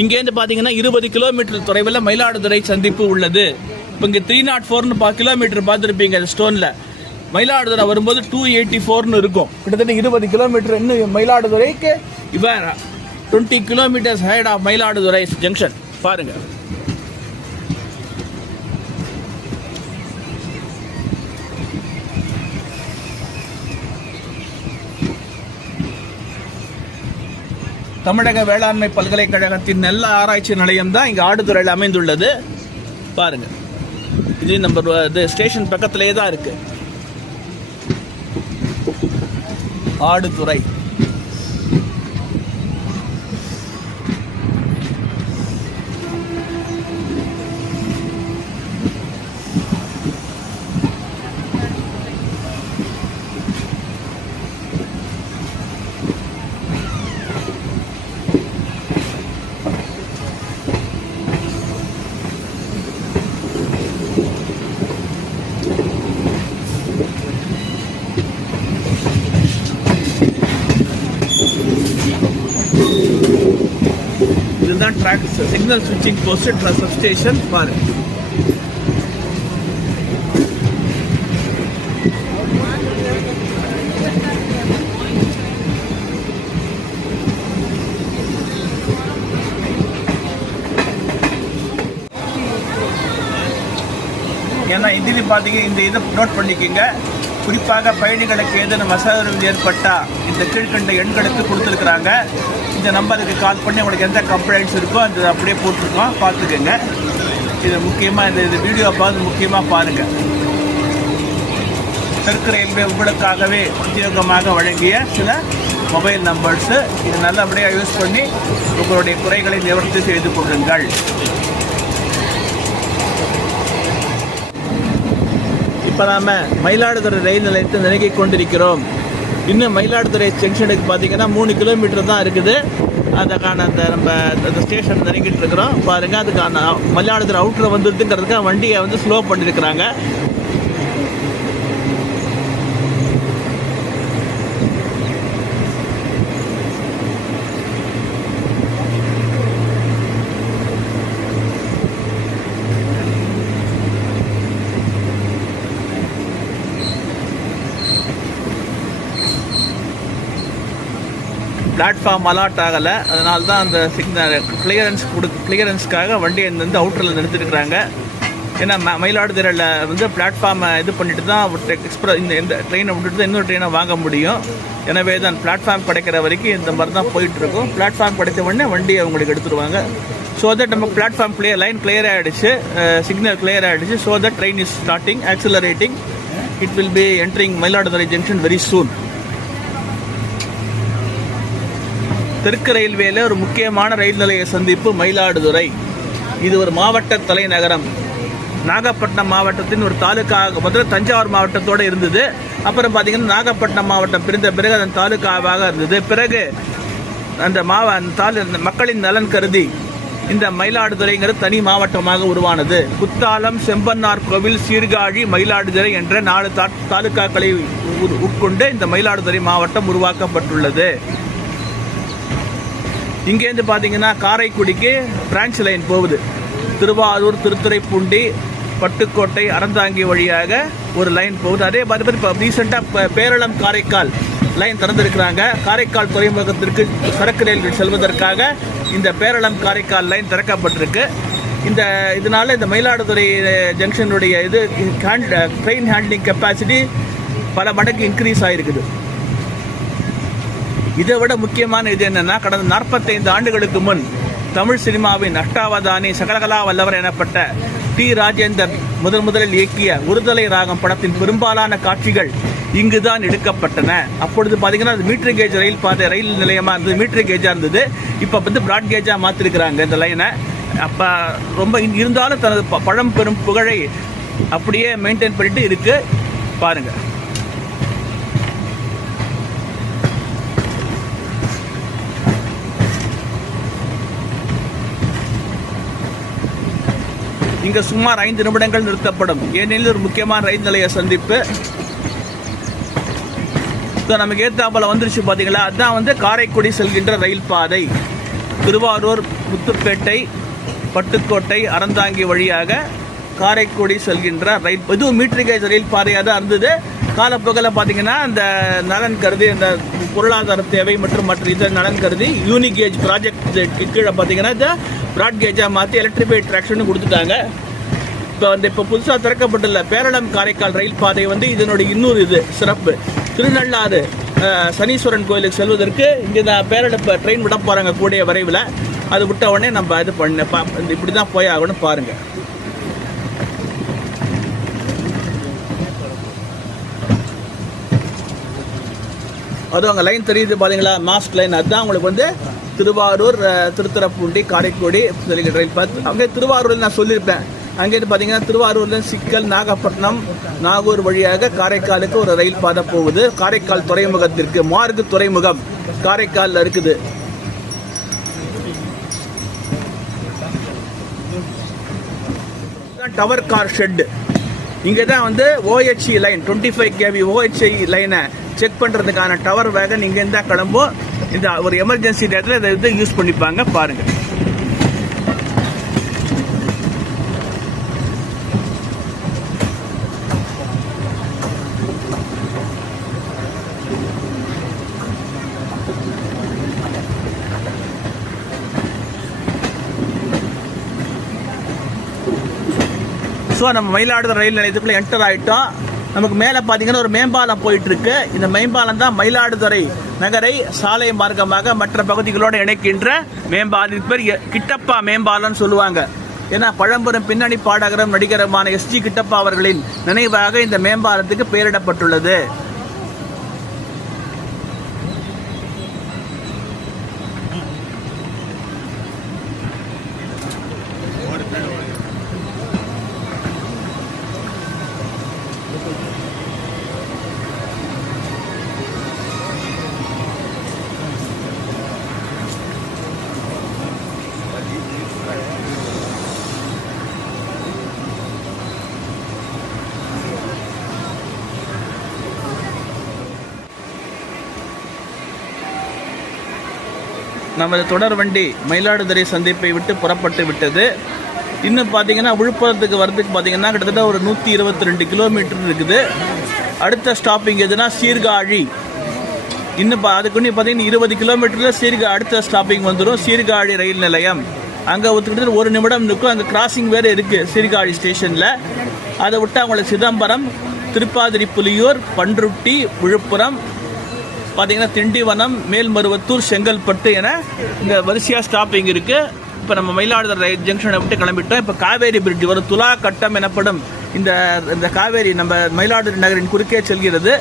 இங்கேருந்து பார்த்தீங்கன்னா 20 கிலோமீட்டர் தொலைவில் மயிலாடுதுறை சந்திப்பு உள்ளது. இப்போ இங்கே 304 கிலோமீட்டர் பார்த்துருப்பீங்க ஸ்டோனில். மயிலாடுதுறை வரும்போது 284 இருக்கும். கிட்டத்தட்ட 20 கிலோமீட்டர். இன்னும் மயிலாடுதுறைக்கு இப்போ 20 kilometres ahead of Mayiladuthurai junction. பாருங்க, தமிழக வேளாண்மை பல்கலைக்கழகத்தின் நெல் ஆராய்ச்சி நிலையம் தான் இங்கே ஆடுதுறையில் அமைந்துள்ளது. பாருங்க, இது நம்ம ஸ்டேஷன் பக்கத்திலே தான் இருக்கு ஆடுதுறை. இதுதான் ட்ராக் சிக்னல் ஸ்விட்சிங் போஸ்ட் சப் ஸ்டேஷன். பாருங்க, ஏன்னா இதில் பார்த்தீங்க, இந்த இதை நோட் பண்ணிக்கோங்க. குறிப்பாக பயணிகளுக்கு ஏதேனும் அசௌகரியம் ஏற்பட்டால் இந்த கீழ்கண்ட எண்களுக்கு கொடுத்துருக்குறாங்க. இந்த நம்பருக்கு கால் பண்ணி உங்களுக்கு எந்த கம்ப்ளைண்ட்ஸ் இருக்கோ அது அப்படியே போட்டிருக்கோம், பார்த்துக்கோங்க. இது முக்கியமாக இந்த வீடியோ பார்த்து முக்கியமாக பாருங்கள். தெற்கு ரயில்வே உங்களுக்காகவே உத்தியோகமாக வழங்கிய சில மொபைல் நம்பர்ஸு. இது நல்லபடியாக யூஸ் பண்ணி உங்களுடைய குறைகளை நிவர்த்தி செய்து கொள்ளுங்கள். இப்போ நாம் மயிலாடுதுறை ரயில் நிலையத்தை நெருங்கி கொண்டிருக்கிறோம். இன்னும் மயிலாடுதுறை ஜங்ஷனுக்கு பார்த்தீங்கன்னா 3 கிலோமீட்டர் தான் இருக்குது. அதுக்கான நம்ம அந்த ஸ்டேஷன் நெருங்கிட்டு இருக்கிறோம். பாருங்கள், அதுக்கான மயிலாடுதுறை அவுட்டர் வந்துடுதுங்கிறதுக்காக வண்டியை வந்து ஸ்லோ பண்ணியிருக்கிறாங்க. பிளாட்ஃபார்ம் அலாட் ஆகலை, அதனால தான் அந்த சிக்னல் கிளியரன்ஸ்க்காக வண்டியை வந்து அவுட்டரில் நிறுத்திருக்கிறாங்க. ஏன்னா மயிலாடுதுறையில் வந்து பிளாட்ஃபார்மை இது பண்ணிட்டு தான் எக்ஸ்பிரஸ் இந்த ட்ரெயினை விட்டுட்டு தான் இன்னொரு ட்ரெயினை வாங்க முடியும். எனவே தான் பிளாட்ஃபார்ம் கிடைக்கிற வரைக்கும் இந்த மாதிரி தான் போயிட்டுருக்கும். பிளாட்ஃபார்ம் கிடைத்த உடனே வண்டியை அவங்களுக்கு எடுத்துருவாங்க. ஸோ தட் நம்ம பிளாட்ஃபார்ம் லைன் கிளியர் ஆகிடுச்சு, சிக்னல் கிளியர் ஆகிடுச்சு. So that train is starting accelerating. It will be entering Mayiladuthurai junction very soon. தெற்கு ரயில்வேல ஒரு முக்கியமான ரயில் நிலைய சந்திப்பு மயிலாடுதுறை. இது ஒரு மாவட்ட தலைநகரம். நாகப்பட்டினம் மாவட்டத்தின் ஒரு தாலுக்கா, முதல்ல தஞ்சாவூர் மாவட்டத்தோடு இருந்தது. அப்புறம் பார்த்தீங்கன்னா நாகப்பட்டினம் மாவட்டம் பிரிந்த பிறகு அதன் தாலுக்காவாக இருந்தது. பிறகு அந்த மக்களின் நலன் கருதி இந்த மயிலாடுதுறைங்கிறது தனி மாவட்டமாக உருவானது. குத்தாலம், செம்பன்னார் கோவில், சீர்காழி, மயிலாடுதுறை என்ற 4 தாலுக்காக்களை உட்கொண்டு இந்த மயிலாடுதுறை மாவட்டம் உருவாக்கப்பட்டுள்ளது. இங்கேருந்து பார்த்தீங்கன்னா காரைக்குடிக்கு பிரான்ச் லைன் போகுது. திருவாரூர், திருத்துறைப்பூண்டி, பட்டுக்கோட்டை, அறந்தாங்கி வழியாக ஒரு லைன் போகுது. அதே மாதிரி இப்போ ரீசெண்டாக பேரளம் காரைக்கால் லைன் திறந்திருக்கிறாங்க. காரைக்கால் துறைமுகத்திற்கு சரக்கு ரயில்கள் செல்வதற்காக இந்த பேரளம் காரைக்கால் லைன் திறக்கப்பட்டிருக்கு. இதனால இந்த மயிலாடுதுறை ஜங்ஷனுடைய ட்ரெயின் ஹேண்ட்லிங் கெப்பாசிட்டி பல மடங்கு இன்க்ரீஸ் ஆகிருக்குது. இதை விட முக்கியமான இது என்னன்னா, கடந்த 45 ஆண்டுகளுக்கு முன் தமிழ் சினிமாவின் அஷ்டாவதானி, சகலகலா வல்லவர் எனப்பட்ட டி. ராஜேந்தர் முதலில் இயக்கிய ஒருதலை ராகம் படத்தின் பெரும்பாலான காட்சிகள் இங்குதான் எடுக்கப்பட்டன. அப்பொழுது பார்த்தீங்கன்னா அது மீட்டர் கேஜ் ரயில் நிலையமாக இருந்தது, மீட்டர் கேஜாக இருந்தது. இப்போ வந்து பிராட் கேஜாக மாற்றிருக்கிறாங்க இந்த லைனை. அப்போ ரொம்ப இருந்தாலும் தனது பழம்பெரும் புகழை அப்படியே மெயின்டைன் பண்ணிட்டு இருக்கு. பாருங்கள், இங்கே சுமார் 5 நிமிடங்கள் நிறுத்தப்படும். ஏனெனில் ஒரு முக்கியமான ரயில் நிலைய சந்திப்பு. நமக்கு ஏத்தாப்பல வந்துருச்சு பார்த்தீங்களா, அதுதான் வந்து காரைக்குடி செல்கின்ற ரயில் பாதை. திருவாரூர், முத்துப்பேட்டை, பட்டுக்கோட்டை, அறந்தாங்கி வழியாக காரைக்குடி செல்கின்ற ரயில். இதுவும் மீட்டர் கேஜ் ரயில் பாதையாக தான் இருந்தது. காலப்போக்கில் பார்த்தீங்கன்னா இந்த நலன் கருதி, இந்த பொருளாதார தேவை மற்றும் மற்ற இதர நலன் கருதி யூனிகேஜ் ப்ராஜெக்ட் கீழே பார்த்தீங்கன்னா இந்த பிராட் கேஜாக மாற்றி எலக்ட்ரிஃபைட் ட்ராக்ஷன் கொடுத்துட்டாங்க. இப்போ புதுசாக திறக்கப்பட்டுள்ள பேரளம் காரைக்கால் ரயில் பாதை வந்து இதனுடைய இன்னொரு சிறப்பு. திருநள்ளாறு சனீஸ்வரன் கோயிலுக்கு செல்வதற்கு இங்கே தான் ட்ரெயின் விட போகிறாங்க கூடிய விரைவில். அது விட்ட உடனே நம்ம இது இப்படி தான் போய் ஆகணும். பாருங்கள், அதுவும் அங்கே லைன் தெரியுது பார்த்தீங்களா, மாஸ்க் லைன். அதுதான் உங்களுக்கு வந்து திருவாரூர், திருத்துறைப்பூண்டி, காரைக்குடி ரயில் பாதை. அங்கே திருவாரூரில் நான் சொல்லியிருப்பேன். அங்கேருந்து பார்த்தீங்கன்னா திருவாரூரில் சிக்கல், நாகப்பட்டினம், நாகூர் வழியாக காரைக்காலுக்கு ஒரு ரயில் பாதை போகுது. காரைக்கால் துறைமுகத்திற்கு மார்கு துறைமுகம் காரைக்காலில் இருக்குது. Tower car shed. இங்கே தான் வந்து OHE லைன் 25 kV OHE லைனை செக் பண்ணுறதுக்கான டவர் வேகன் இங்கேருந்து தான் கிளம்பும். இந்த ஒரு எமர்ஜென்சி நேரத்தில் இதை யூஸ் பண்ணிப்பாங்க. பாருங்கள், ஸோ நம்ம மயிலாடுதுறை ரயில் நிலையத்துக்குள்ளே என்டர் ஆகிட்டோம். நமக்கு மேலே பார்த்தீங்கன்னா ஒரு மேம்பாலம் போயிட்டுருக்கு. இந்த மேம்பாலம் தான் மயிலாடுதுறை நகரை சாலை மார்க்கமாக மற்ற பகுதிகளோடு இணைக்கின்ற மேம்பாலம். இதுக்கு பேர் கிட்டப்பா மேம்பாலம்னு சொல்லுவாங்க. ஏன்னா பழம்பெரும் பின்னணி பாடகரும் நடிகருமான SG கிட்டப்பா அவர்களின் நினைவாக இந்த மேம்பாலத்துக்கு பெயரிடப்பட்டுள்ளது. நமது தொடர் வண்டி மயிலாடுதுறை சந்திப்பை விட்டு புறப்பட்டு விட்டது. இன்னும் பார்த்தீங்கன்னா விழுப்புரத்துக்கு வரதுக்கு பார்த்தீங்கன்னா கிட்டத்தட்ட ஒரு 122 கிலோமீட்டர் இருக்குது. அடுத்த ஸ்டாப்பிங் எதுனா சீர்காழி. இன்னும் அதுக்கு இன்னும் பார்த்தீங்கன்னா 20 கிலோமீட்டரில் அடுத்த ஸ்டாப்பிங் வந்துடும் சீர்காழி ரயில் நிலையம். அங்கே கிட்டத்தட்ட 1 நிமிடம் இருக்கும். அங்கே கிராசிங் வேறு இருக்குது சீர்காழி ஸ்டேஷனில். அதை விட்டு அவங்களுக்கு சிதம்பரம், திருப்பாதிரி புலியூர், பன்ருட்டி, விழுப்புரம், பார்த்தீங்கன்னா திண்டிவனம், மேல்மருவத்தூர், செங்கல்பட்டு என இந்த வரிசையாக ஸ்டாப்பிங் இருக்குது. இப்போ நம்ம மயிலாடுதுறை ரயில் ஜங்ஷனை விட்டு கிளம்பிட்டோம். இப்போ காவேரி பிரிட்ஜ் ஒரு துலா கட்டம் எனப்படும் இந்த காவேரி நம்ம மயிலாடுதுறை நகரின் குறுக்கே செல்கிறது.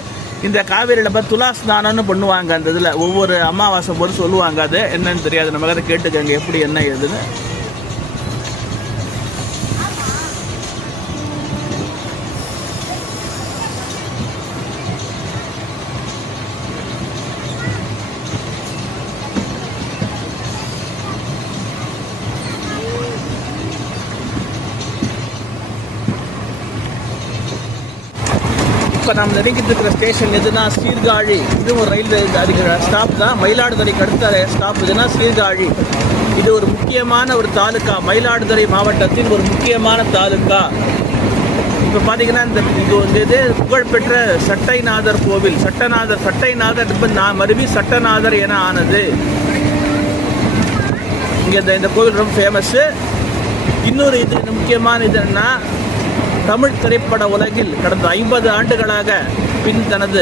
இந்த காவேரியில் நம்ம துலா ஸ்நானம்னு பண்ணுவாங்க. அந்த இதில் ஒவ்வொரு அமாவாசை போது சொல்லுவாங்க. அது என்னன்னு தெரியாது, நம்ம அதை கேட்டுக்கங்க எப்படி என்ன ஏதுன்னு. இப்போ நம்ம நெருங்கிட்டு இருக்கிற ஸ்டேஷன் எதுனா சீர்காழி. இதுவும் ஒரு ரயில் அடிக்கிற ஸ்டாப் தான். மயிலாடுதுறைக்கு அடுத்த ஸ்டாப் எதுனா சீர்காழி. இது ஒரு முக்கியமான ஒரு தாலுக்கா, மயிலாடுதுறை மாவட்டத்தின் ஒரு முக்கியமான தாலுக்கா. இப்போ பார்த்தீங்கன்னா இது புகழ்பெற்ற சட்டைநாதர் கோவில். சட்டைநாதர் மருவி சட்டநாதர் என ஆனது. இங்கே இந்த கோவில் ரொம்ப ஃபேமஸ்ஸு. இன்னொரு இது முக்கியமான இது என்னன்னா, தமிழ் திரைப்பட உலகில் கடந்த 50 ஆண்டுகளாக தனது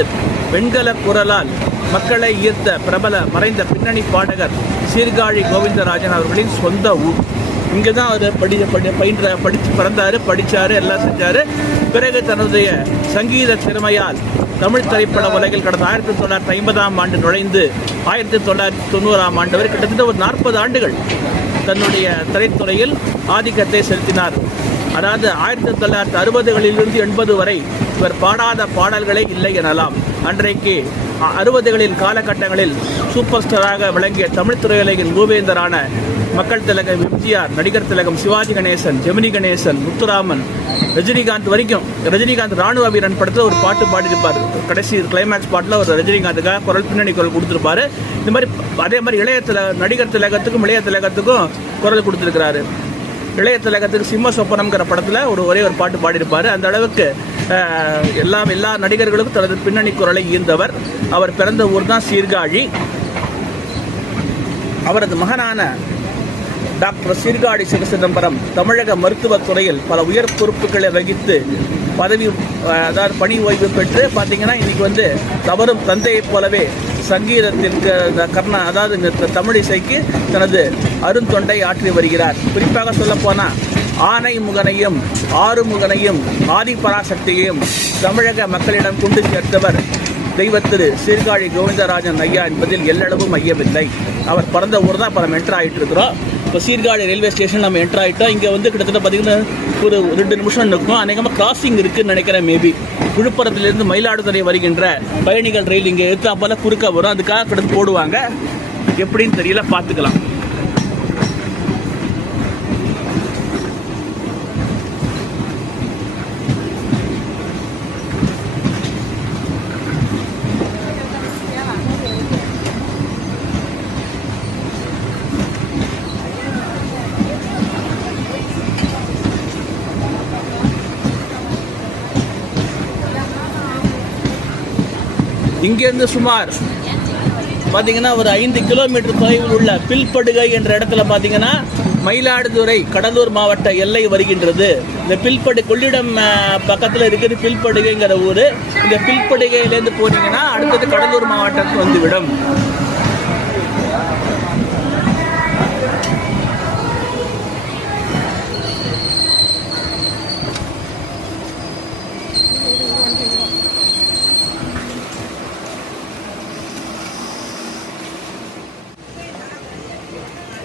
வெண்கல குரலால் மக்களை ஈர்த்த பிரபல மறைந்த பின்னணி பாடகர் சீர்காழி கோவிந்தராஜன் அவர்களின் சொந்த ஊர். இங்கே தான் அவர் படித்து பிறந்தார், படித்தார், எல்லாம் செஞ்சார். பிறகு தன்னுடைய சங்கீத திறமையால் தமிழ் திரைப்பட உலகில் கடந்த 1950ஆம் ஆண்டு நுழைந்து 1990ஆம் ஆண்டு வரை கிட்டத்தட்ட ஒரு 40 ஆண்டுகள் தன்னுடைய திரைத்துறையில் ஆதிக்கத்தை செலுத்தினார். அதாவது 1960களிலிருந்து 80 வரை இவர் பாடாத பாடல்களே இல்லை எனலாம். அன்றைக்கு 60களின் காலகட்டங்களில் சூப்பர் ஸ்டாராக விளங்கிய தமிழ் திரையுலகின் மூவேந்தரான மக்கள் திலகம் எம்ஜிஆர், நடிகர் திலகம் சிவாஜி கணேசன், ஜெமினி கணேசன், முத்துராமன், ரஜினிகாந்த் வரைக்கும். ரஜினிகாந்த் ராணுவ வீரன் படத்தில் ஒரு பாட்டு பாடியிருப்பார். கடைசி கிளைமேக்ஸ் பாட்டில் ஒரு ரஜினிகாந்துக்காக பின்னணி குரல் கொடுத்துருப்பாரு. இந்த மாதிரி அதே மாதிரி நடிகர் திலகத்துக்கும் இளைய திலகத்துக்கும் குரல் கொடுத்துருக்கிறாரு. இளைய திலகத்துக்கு சிம்ம சொப்பனம்ங்கிற படத்தில் ஒரே ஒரு பாட்டு பாடியிருப்பார். அந்த அளவுக்கு எல்லா நடிகர்களுக்கும் தனது பின்னணி குரலை ஈர்ந்தவர். அவர் பிறந்த ஊர் தான் சீர்காழி. அவரது மகனான டாக்டர் சீர்காழி சிவசிதம்பரம் தமிழக மருத்துவத் துறையில் பல உயர் பொறுப்புகளை வகித்து பணி ஓய்வு பெற்று பார்த்தீங்கன்னா இன்னைக்கு தவறும் தந்தையைப் போலவே சங்கீதத்திற்கு இந்த தமிழ் இசைக்கு தனது அருந்தொண்டை ஆற்றி வருகிறார். குறிப்பாக சொல்லப்போனால் ஆனை முகனையும் ஆறுமுகனையும் ஆதிபராசக்தியையும் தமிழக மக்களிடம் கொண்டு சேர்த்தவர் தெய்வத்திரு சீர்காழி கோவிந்தராஜன் ஐயா என்பதில் எல்லளவும் ஐயமில்லை. அவர் பிறந்த ஊர் தான் இப்போ நம்ம என்ட்ரு ஆகிட்டு இருக்கிறோம். இப்போ சீர்காழி ரயில்வே ஸ்டேஷன் நம்ம என்ட்ரு ஆகிட்டோம். இங்கே கிட்டத்தட்ட பார்த்திங்கன்னா ஒரு 2 நிமிஷம் இருக்கும். அநேகமாக கிராசிங் இருக்குதுன்னு நினைக்கிறேன். மேபி விழுப்புரத்துலேருந்து மயிலாடுதுறை வருகின்ற பயணிகள் ரயில் இங்கே எடுத்தாப்போல குறுக்க வரும். அதுக்காக கிடந்து போடுவாங்க. எப்படின்னு தெரியல, பார்த்துக்கலாம். இங்கேருந்து சுமார் பார்த்தீங்கன்னா ஒரு 5 கிலோமீட்டர் தொலைவில் உள்ள பில்படுகை என்ற இடத்துல பார்த்தீங்கன்னா மயிலாடுதுறை கடலூர் மாவட்ட எல்லை வருகின்றது. இந்த கொள்ளிடம் பக்கத்தில் இருக்கிறது பில்படுகைங்கிற ஊர். இந்த பில்படுகையிலேருந்து போனீங்கன்னா அடுத்தது கடலூர் மாவட்டத்துக்கு வந்துவிடும்.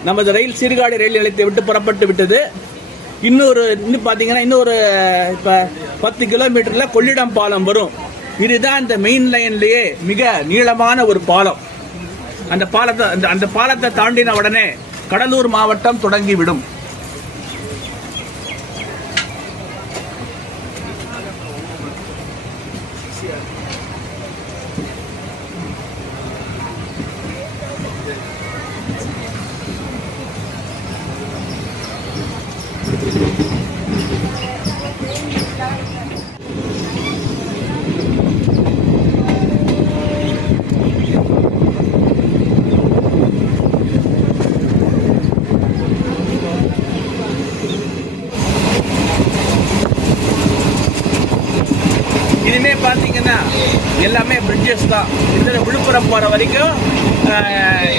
நமது ரயில் சீர்காழி ரயில் நிலையத்தை விட்டு புறப்பட்டு விட்டது. இன்னும் பார்த்தீங்கன்னா இப்போ 10 கிலோமீட்டர்ல கொள்ளிடம் பாலம் வரும். இதுதான் இந்த மெயின் லைன்லயே மிக நீளமான ஒரு பாலம். அந்த பாலத்தை தாண்டின உடனே கடலூர் மாவட்டம் தொடங்கிவிடும். இனிமே பார்த்தீங்கன்னா எல்லாமே பிரிட்ஜஸ் தான். கிட்டத்தட்ட விழுப்புரம் போகிற வரைக்கும்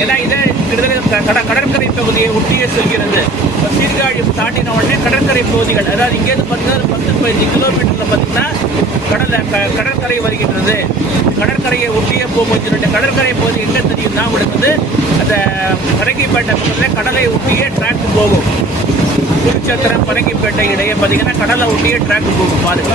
ஏன்னா இதே கிட்டத்தட்ட கடற்கரை பகுதியை ஒட்டியே செல்கிறது. இப்போ சீர்காழி தாண்டின உடனே கடற்கரை பகுதிகள், அதாவது இங்கேருந்து பார்த்தீங்கன்னா 10-15 கிலோமீட்டரில் பார்த்தீங்கன்னா கடற்கரை வருகின்றது. கடற்கரையை ஒட்டியே போகும்போது கடற்கரை பகுதி எங்கே தெரியும்னா உங்களுக்கு வந்து அந்த பரங்கிப்பேட்டை பக்கத்தில் கடலை ஒட்டியே ட்ராக் போகும். குருச்சத்திரம் பரங்கிப்பேட்டை இடையே பார்த்தீங்கன்னா கடலை ஒட்டியே ட்ராக் போகும். பாருங்க,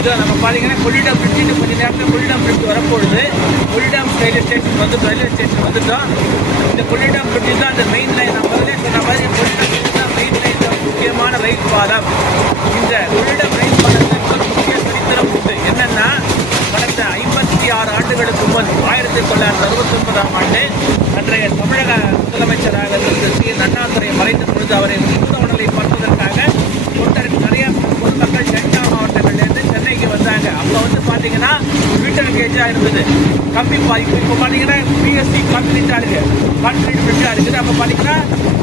இதை நம்ம பார்த்தீங்கன்னா கொள்ளிடம் பிரிட்ஜ் கொஞ்சம் நேரத்தில் கொள்ளிடம் பிரிட்ஜ் வரப்பொழுது கொள்ளிடம் ரயில்வே ஸ்டேஷன் வந்துட்டோம். இந்த கொள்ளிடம் பிரிட்ஜ் தான் அந்த மெயின் லைன். நம்ம வந்து சொன்ன மாதிரி கொள்ளிடம் தான் மெயின் லைன், முக்கியமான ரயில் பாலம். இந்த கொள்ளிடம் ரயில் பாலத்துக்கு ஒரு முக்கிய சரித்திரம் உண்டு. என்னன்னா கடந்த 56 ஆண்டுகளுக்கு முன் 1969ஆம் ஆண்டு அன்றைய தமிழக முதலமைச்சராக இருந்த அண்ணாதுரை மறைந்த பொழுது அவரை உடலை பார்ப்பதற்காக நிறைய பொதுமக்கள் டெல்டா மாவட்டங்கள்லேருந்து சென்னைக்கு வந்தாங்க. அப்போ வந்து பார்த்தீங்கன்னா மீட்டர் கேஜாக இருந்தது, கம்பி பாதிப்பு. இப்போ பார்த்தீங்கன்னா பிஎஸ்சி கான்கிரீட்டாக இருக்குது, கான்கிரீட் பிரிட்ஜாக இருக்குது. அப்போ பார்த்தீங்கன்னா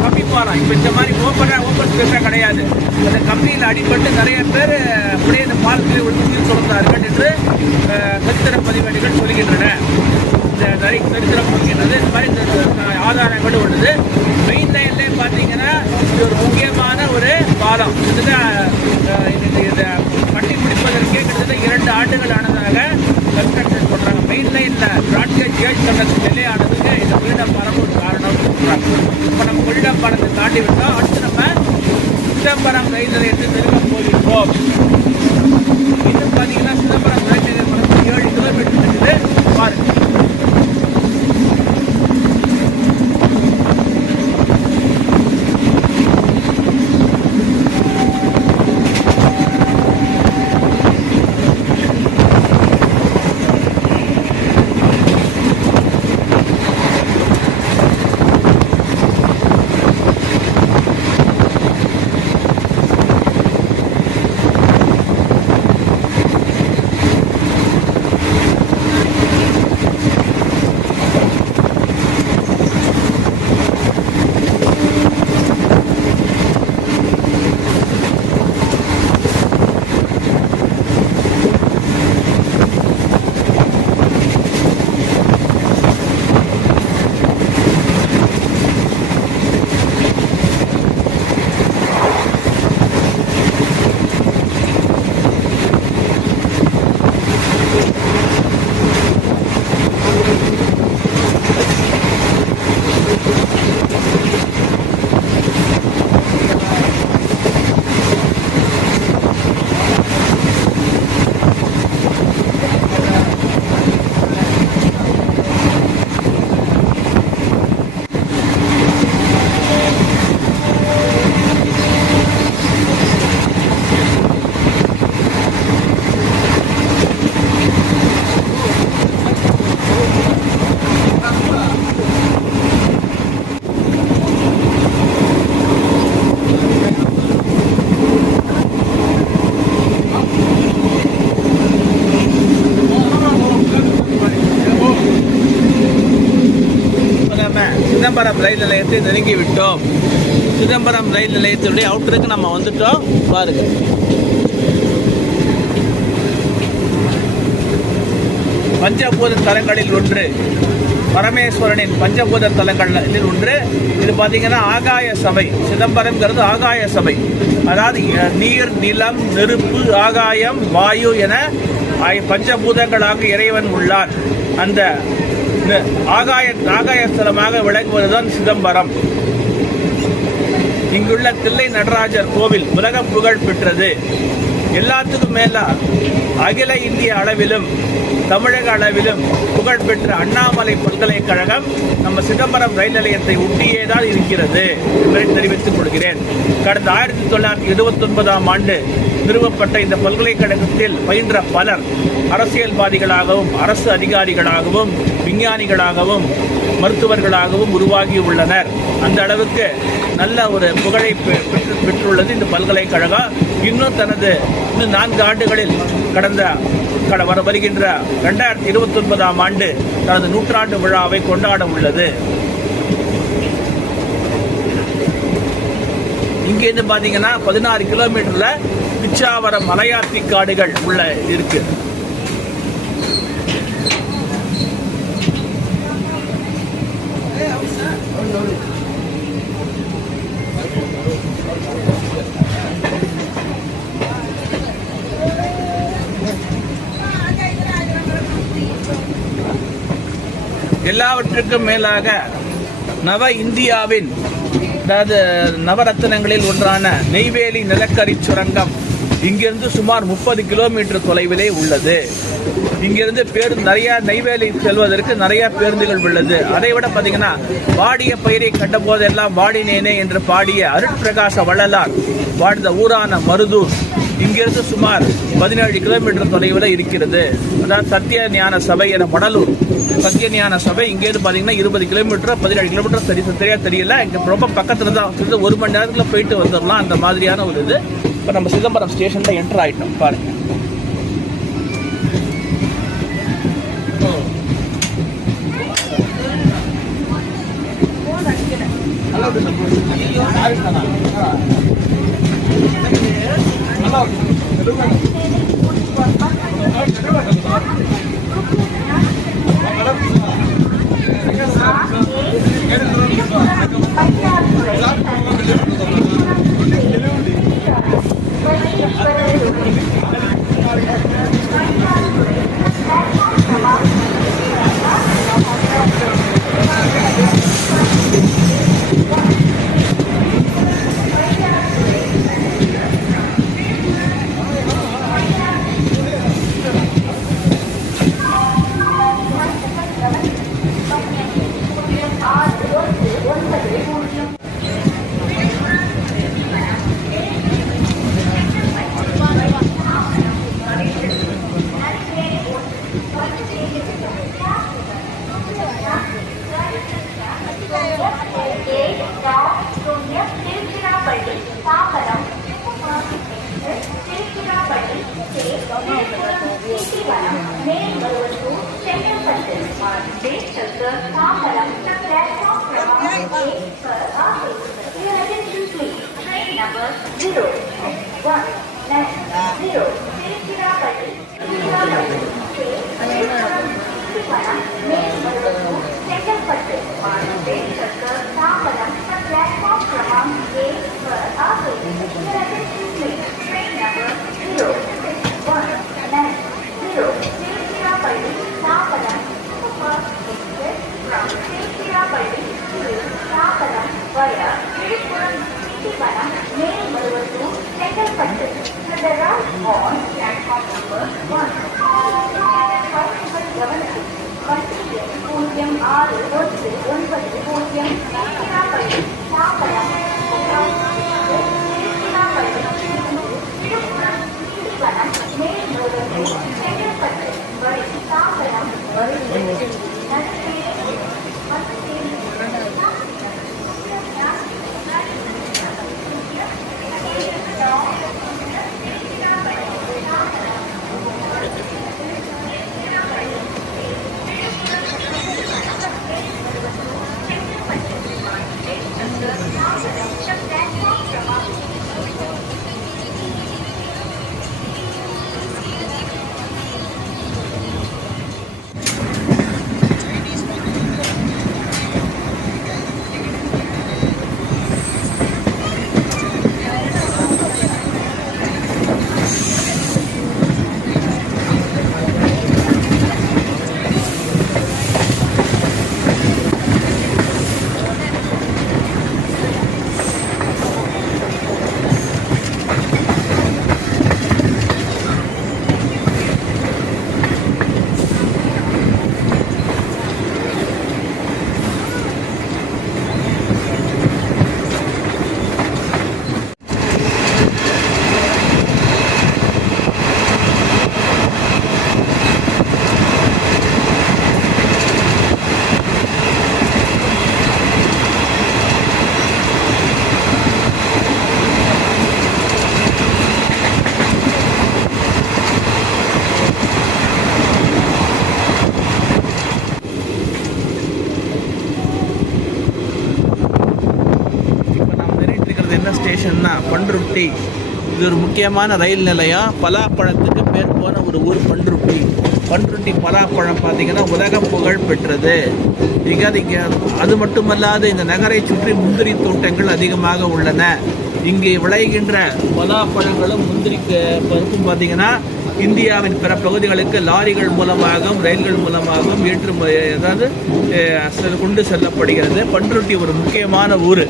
கம்பி பாலம். இப்போ இந்த மாதிரி ஓப்பன் ஸ்பேஸாக கிடையாது. அந்த கம்பியில் அடிபட்டு நிறைய பேர் அப்படியே இந்த பாலத்தில் உயிர் தொடர்ந்தார்கள் என்று சரித்திர பதிவேடுகள் சொல்கின்றன. இந்த நிறைய சரித்திரம் சொல்கின்றது. இந்த மாதிரி இந்த ஆதாரங்கள் உள்ளது. மெயின் லைன்லேயே பார்த்தீங்கன்னா இது ஒரு முக்கியமான ஒரு பாலம். இதை கட்டி முடிப்பதற்கே கிட்டத்தட்ட 2 ஆண்டுகள் ஆனதாக கன்ஸ்ட்ரக்ஷன் சொல்கிறாங்க. மெயின் லைனில் பிராட்கேஜ் கேஜ் கண்டக்ட் டிலே ஆனதுக்கு இந்த கொள்ளிடம் பாலம் ஒரு காரணம் சொல்கிறாங்க. இப்போ நம்ம கொள்ளிடம் பாலத்தை தாண்டி விட்டோம். அடுத்து நம்ம சிதம்பரம் ரயில் நிலையத்தை திரும்ப போயிருக்கோம். இன்னும் பார்த்தீங்கன்னா சிதம்பரம் ரயில் நிலையம் 7 கிலோமீட்டர் இருக்குது. பாருங்கள், சிதம்பரம் ரயில் நிலையத்தை நெருங்கி விட்டோம். சிதம்பரம் ரயில் நிலையத்தினுடைய அவுட்டருக்கு நம்ம வந்துட்டோம். பாருங்க, பஞ்சபூத தலங்களில் ஒன்று, பரமேஸ்வரனின் பஞ்சபூத தலங்களில் ஒன்று. இது பார்த்தீங்கன்னா ஆகாய சபை. சிதம்பரம்ங்கிறது ஆகாய சபை. அதாவது நீர், நிலம், நெருப்பு, ஆகாயம், வாயு என பஞ்சபூதங்களாக இறைவன் உள்ளார். அந்த ஆகாயஸ்தலமாக விளங்குவதுதான் சிதம்பரம். இங்குள்ள தில்லை நடராஜர் கோவில் உலக புகழ் பெற்றது. எல்லாத்துக்கும் மேல அகில இந்திய அளவிலும் தமிழக அளவிலும் புகழ்பெற்ற அண்ணாமலை பல்கலைக்கழகம் நம்ம சிதம்பரம் ரயில் நிலையத்தை ஒட்டியேதான் இருக்கிறது என்பதை தெரிவித்துக் கொள்கிறேன். கடந்த 1929ஆம் ஆண்டு நிறுவப்பட்ட இந்த பல்கலைக்கழகத்தில் பயின்ற பலர் அரசியல்வாதிகளாகவும் அரசு அதிகாரிகளாகவும் விஞ்ஞானிகளாகவும் மருத்துவர்களாகவும் உருவாகியுள்ளனர். அந்த அளவுக்கு நல்ல ஒரு புகழை பெற்றுள்ளது இந்த பல்கலைக்கழகம். இன்னும் 4 ஆண்டுகளில் வருகின்ற 2029ஆம் ஆண்டு தனது 100ஆண்டு விழாவை கொண்டாட உள்ளது. இங்கேருந்து பார்த்தீங்கன்னா 16 கிலோமீட்டர்ல பிச்சாவரம் மலையாத்தி காடுகள் உள்ள இருக்கு. எல்லாவற்றுக்கும் மேலாக இந்தியாவின் நவரத்னங்களில் ஒன்றான நெய்வேலி நிலக்கரி சுரங்கம் இங்கிருந்து சுமார் 30 கிலோமீட்டர் தொலைவிலே உள்ளது. இங்கிருந்து நிறைய நெய்வேலி செல்வதற்கு நிறைய பேருந்துகள் உள்ளது. அதை விட பார்த்தீங்கன்னா வாடிய பயிரை கண்ட போதெல்லாம் வாடினேனே என்று பாடிய அருட்பிரகாச வள்ளலார் வாழ்ந்த ஊரான மருதூர் இங்கிருந்து சுமார் 17 கிலோமீட்டர் தொலைவில் இருக்கிறது. அதாவது சத்திய ஞான சபை என மணலூர் சத்திய ஞான சபை இங்கேருந்து பார்த்தீங்கன்னா 20 கிலோமீட்டர் 17 கிலோமீட்டர் சரியா தெரியல. இங்கே ரொம்ப பக்கத்தில் தான், 1 மணி நேரத்தில் போயிட்டு வந்துடலாம். அந்த மாதிரியான ஒரு இது. இப்போ நம்ம சிதம்பரம் ஸ்டேஷனில் என்டர் ஆகிட்டோம் பாருங்க. ஸ்டேஷன்னா பண்ருட்டி. இது ஒரு முக்கியமான ரயில் நிலையம். பலாப்பழத்துக்கு பேர் போன ஒரு ஊர் பண்ருட்டி. பண்ருட்டி பலாப்பழம் பார்த்திங்கன்னா உலக புகழ் பெற்றது. இங்கே அது மட்டுமல்லாது இந்த நகரை சுற்றி முந்திரி தோட்டங்கள் அதிகமாக உள்ளன. இங்கே விளைகின்ற பலாப்பழங்களும் முந்திரி பருப்பும் பார்த்திங்கன்னா இந்தியாவின் பிற பகுதிகளுக்கு லாரிகள் மூலமாகவும் ரயில்கள் மூலமாகவும் கொண்டு செல்லப்படுகிறது. பண்ருட்டி ஒரு முக்கியமான ஊர்.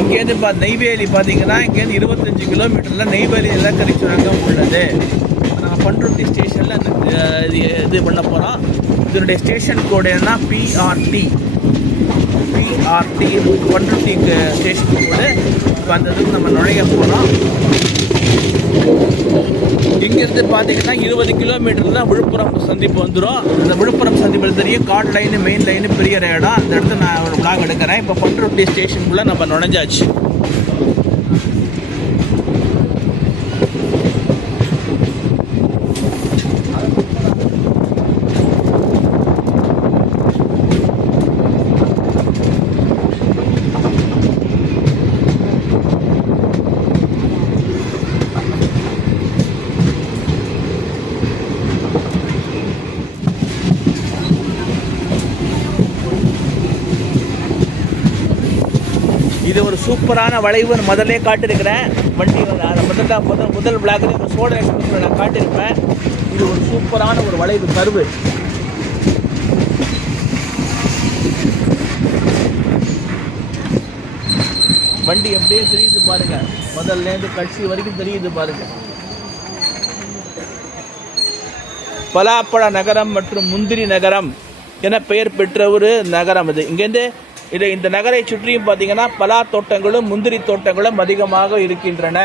இங்கேருந்து நெய்வேலி பார்த்தீங்கன்னா இங்கேருந்து 25 கிலோமீட்டரில் நெய்வேலி நிலக்கரி சுரங்கம் உள்ளது. நாங்கள் பண்ருட்டி ஸ்டேஷனில் இது பண்ண போகிறோம். இதனுடைய ஸ்டேஷன் கோடு என்ன? பிஆர்டி பண்ருட்டி ஸ்டேஷன் கோடு. இப்போ அந்த இதுக்கு நம்ம நுழைய போகிறோம். இங்கேருந்து பார்த்தீங்கன்னா 20 கிலோமீட்டர் தான் விழுப்புரம் சந்திப்பு வந்துடும். அந்த விழுப்புரம் சந்திப்பில் தெரியும் கார்ட் லைனு, மெயின் லைனு, பெரிய இடம். அந்த இடத்துல நான் ஒரு விளாக் எடுக்கிறேன். இப்போ பண்ருட்டி ஸ்டேஷனுக்குள்ளே நம்ம நுழைஞ்சாச்சு. இது ஒரு சூப்பரான வளைவுன்னு முதல்ல காட்டியிருக்கிறேன். வண்டி முதல் பிளாக்லேயே ஒரு சோழ எக்ஸ்பிரஸில் நான் காட்டியிருப்பேன். இது ஒரு சூப்பரான ஒரு வளைவு கர்வு. வண்டி எப்படியே தெரியுது பாருங்க. முதல்லேருந்து கட்சி வரைக்கும் தெரியுது பாருங்க. பலாப்பழ நகரம் மற்றும் முந்திரி நகரம் என பெயர் பெற்ற ஒரு நகரம் இது. இங்கேருந்து இந்த நகரை சுற்றியும் பார்த்தீங்கன்னா பலா தோட்டங்களும் முந்திரி தோட்டங்களும் அதிகமாக இருக்கின்றன.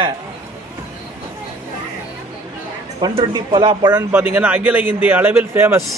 பண்ருட்டி பலாப்பழம் பார்த்தீங்கன்னா அகில இந்திய அளவில் ஃபேமஸ்.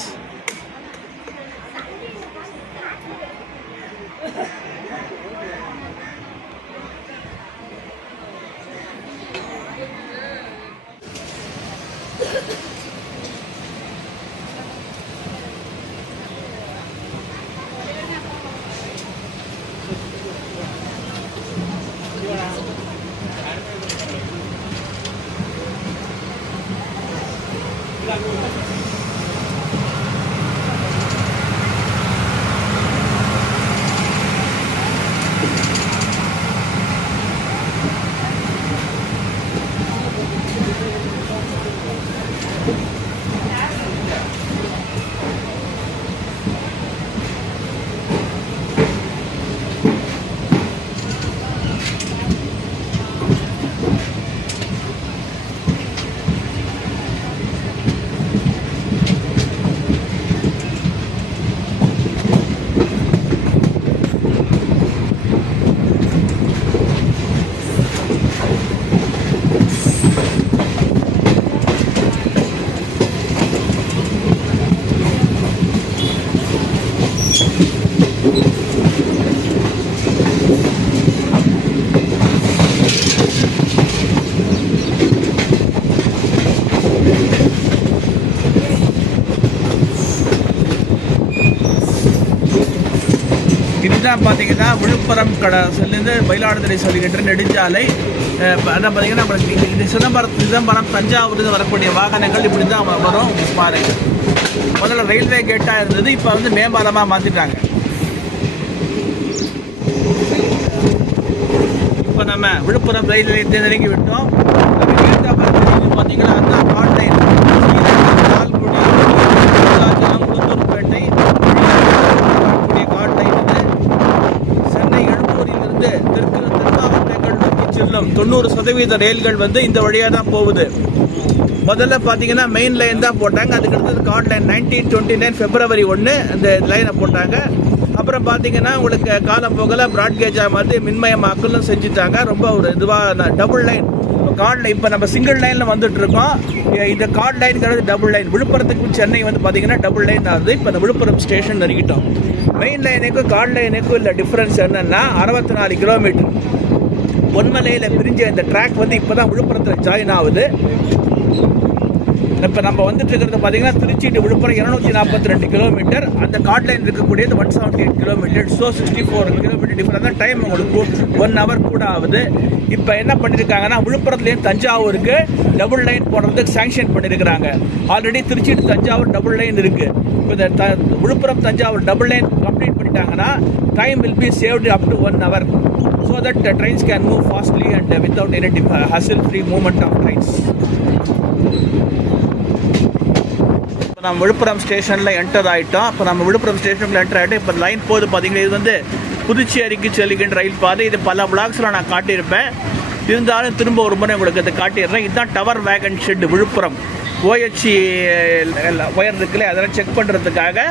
இதுதான் பார்த்தீங்கன்னா விழுப்புரம் செல்லிருந்து மயிலாடுதுறை சொல்லிக்கின்ற நெடுஞ்சாலை. அதான் பார்த்தீங்கன்னா நம்மளுக்கு இது சிதம்பரம் தஞ்சாவூர் வரக்கூடிய வாகனங்கள் இப்படி தான் வரும் பாருங்க. முதல்ல ரயில்வே கேட்டாக இருந்தது, இப்போ வந்து மேம்பாலமாக மாற்றிட்டாங்க. இப்போ நம்ம விழுப்புரம் ரயில் நிலையத்தை நெருங்கி விட்டோம். பார்த்தீங்கன்னா அதுதான் God line. Lalgudi, Ulundurpet God line. Chennai எழும்பூரிலிருந்து தெற்கு மாவட்டங்கள் நோக்கி செல்லும் 90% ரயில்கள் வந்து இந்த வழியாக தான் போகுது. முதல்ல பார்த்தீங்கன்னா மெயின் லைன் தான் போட்டாங்க. அதுக்கு அடுத்தது காட் லைன் 1929 February 1 அந்த லைனை போட்டாங்க. அப்புறம் பார்த்தீங்கன்னா உங்களுக்கு காலம் போகல ப்ராட்கேஜாக மாதிரி மின்மயமாக்கலும் செஞ்சுட்டாங்க. ரொம்ப ஒரு இதுவாக டபுள் லைன் கார்ட் லைன். இப்போ நம்ம சிங்கிள் லைனில் வந்துட்டு இருக்கோம். இந்த கார்ட் லைனுங்கிறது டபுள் லைன். விழுப்புரத்துக்கும் சென்னை வந்து பார்த்தீங்கன்னா டபுள் லைன் ஆகுது. இப்போ அந்த விழுப்புரம் ஸ்டேஷன் நெருங்கிட்டோம். மெயின் லைனுக்கும் கார்ட் லைனுக்கும் இல்லை டிஃப்ரென்ஸ் என்னென்னா 64 கிலோமீட்டர். பொன்மலையில் பிரிஞ்ச இந்த ட்ராக் வந்து இப்போ தான் விழுப்புரத்தில் ஜாயின் ஆகுது. இப்போ நம்ம வந்துட்டு இருக்கிறது பார்த்தீங்கன்னா திருச்சி டு விழுப்புரம் 242 கிலோமீட்டர். அந்த கார்ட் லைன் இருக்கக்கூடியது 178 கிலோமீட்டர். ஸோ 64 கிலோமீட்டர் டிஃபரெண்ட் தான். டைம் உங்களுக்கு 1 ஹவர் கூட ஆகுது. இப்போ என்ன பண்ணியிருக்காங்கன்னா விழுப்புரத்துலேயும் தஞ்சாவூருக்கு டபுள் லைன் போடுறதுக்கு சேங்ஷன் பண்ணியிருக்கிறாங்க. Already Trichy to Thanjavur double line இருக்குது. இப்போ இந்த Villupuram Thanjavur double line complete பண்ணிட்டாங்கன்னா time will be saved up to 1 hour. So that trains can move fastly and without any hassle-free movement of trains. இப்போ நம்ம விழுப்புரம் ஸ்டேஷனில் என்டர் ஆகிட்டோம். இப்போ நம்ம விழுப்புரம் ஸ்டேஷனில் என்டர் ஆகிட்டோம். இப்போ லைன் போகுது பார்த்தீங்கன்னா, இது வந்து புதுச்சேரிக்கு செல்கின்ற ரயில் பாதை. இது பல பிளாக்ஸில் நான் காட்டியிருப்பேன். இருந்தாலும் திரும்ப ஒரு முறை உங்களுக்கு இதை காட்டிடுறேன். இதுதான் டவர் வேகன் ஷெட் விழுப்புரம். OHC ஒயர் இருக்குல்ல, அதெல்லாம் செக் பண்ணுறதுக்காக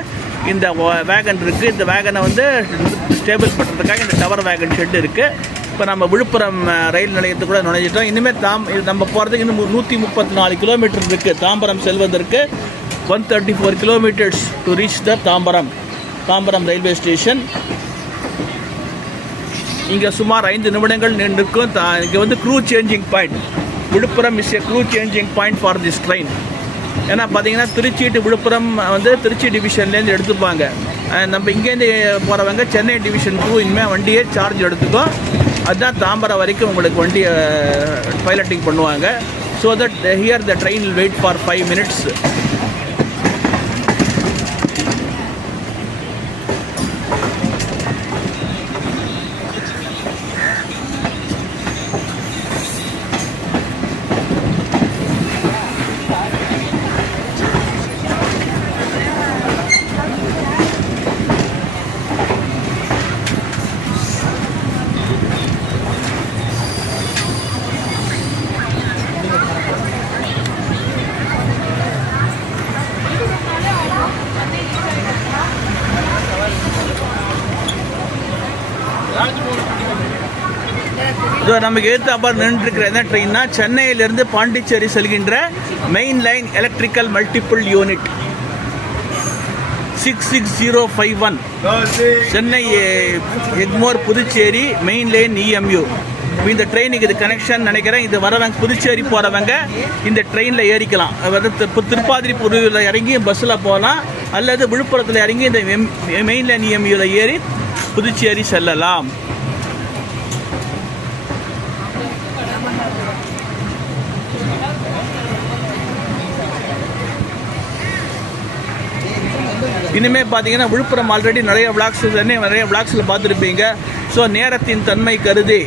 இந்த வேகன் இருக்குது. இந்த வேகனை வந்து ஸ்டேபிள் பண்ணுறதுக்காக இந்த டவர் வேகன் ஷெட் இருக்குது. இப்போ நம்ம விழுப்புரம் ரயில் நிலையத்துக்கு கூட நுழைஞ்சிட்டோம். இனிமேல் நம்ம போகிறதுக்கு இன்னும் 134 கிலோமீட்டர் இருக்குது. தாம்பரம் செல்வதற்கு 134 kilometres to reach the Tambaram railway station. இங்கே சுமார் 5 நிமிடங்கள் நின்றுக்கும். இங்கே வந்து crew changing point. Villupuram is a crew changing point for this train. ஏன்னா பார்த்தீங்கன்னா திருச்சி டு விழுப்புரம் வந்து திருச்சி டிவிஷன்லேருந்து எடுத்துப்பாங்க. நம்ம இங்கேருந்து போகிறவங்க சென்னை டிவிஷன் க்ரூ இனிமேல் வண்டியே சார்ஜ் எடுத்துக்கோ. அதுதான் தாம்பரம் வரைக்கும் உங்களுக்கு வண்டியை பைலட்டிங் பண்ணுவாங்க. So that here the train will wait for 5 minutes. இதோ நமக்கு ஏற்றாப்பாடு நின்றுருக்கிற என்ன ட்ரெயின்னா, சென்னையிலிருந்து பாண்டிச்சேரி செல்கின்ற main line electrical multiple unit 66051 Chennai Egmore Puducherry main line EMU. இந்த ட்ரெயினுக்கு இது கனெக்ஷன் நினைக்கிறேன். இது வரவங்க புதுச்சேரி போகிறவங்க இந்த ட்ரெயினில் ஏறிக்கலாம். திருப்பாதிரிபுரியில் இறங்கி பஸ்ஸில் போகலாம், அல்லது விழுப்புரத்தில் இறங்கி இந்த மெயின் லைன் EMUவில் ஏறி புதுச்சேரி செல்லலாம். இனிமேல் பார்த்தீங்கன்னா விழுப்புரம் ஆல்ரெடி நிறைய விளாக்ஸில் பார்த்துருப்பீங்க. ஸோ நேரத்தின் தன்மை கருதி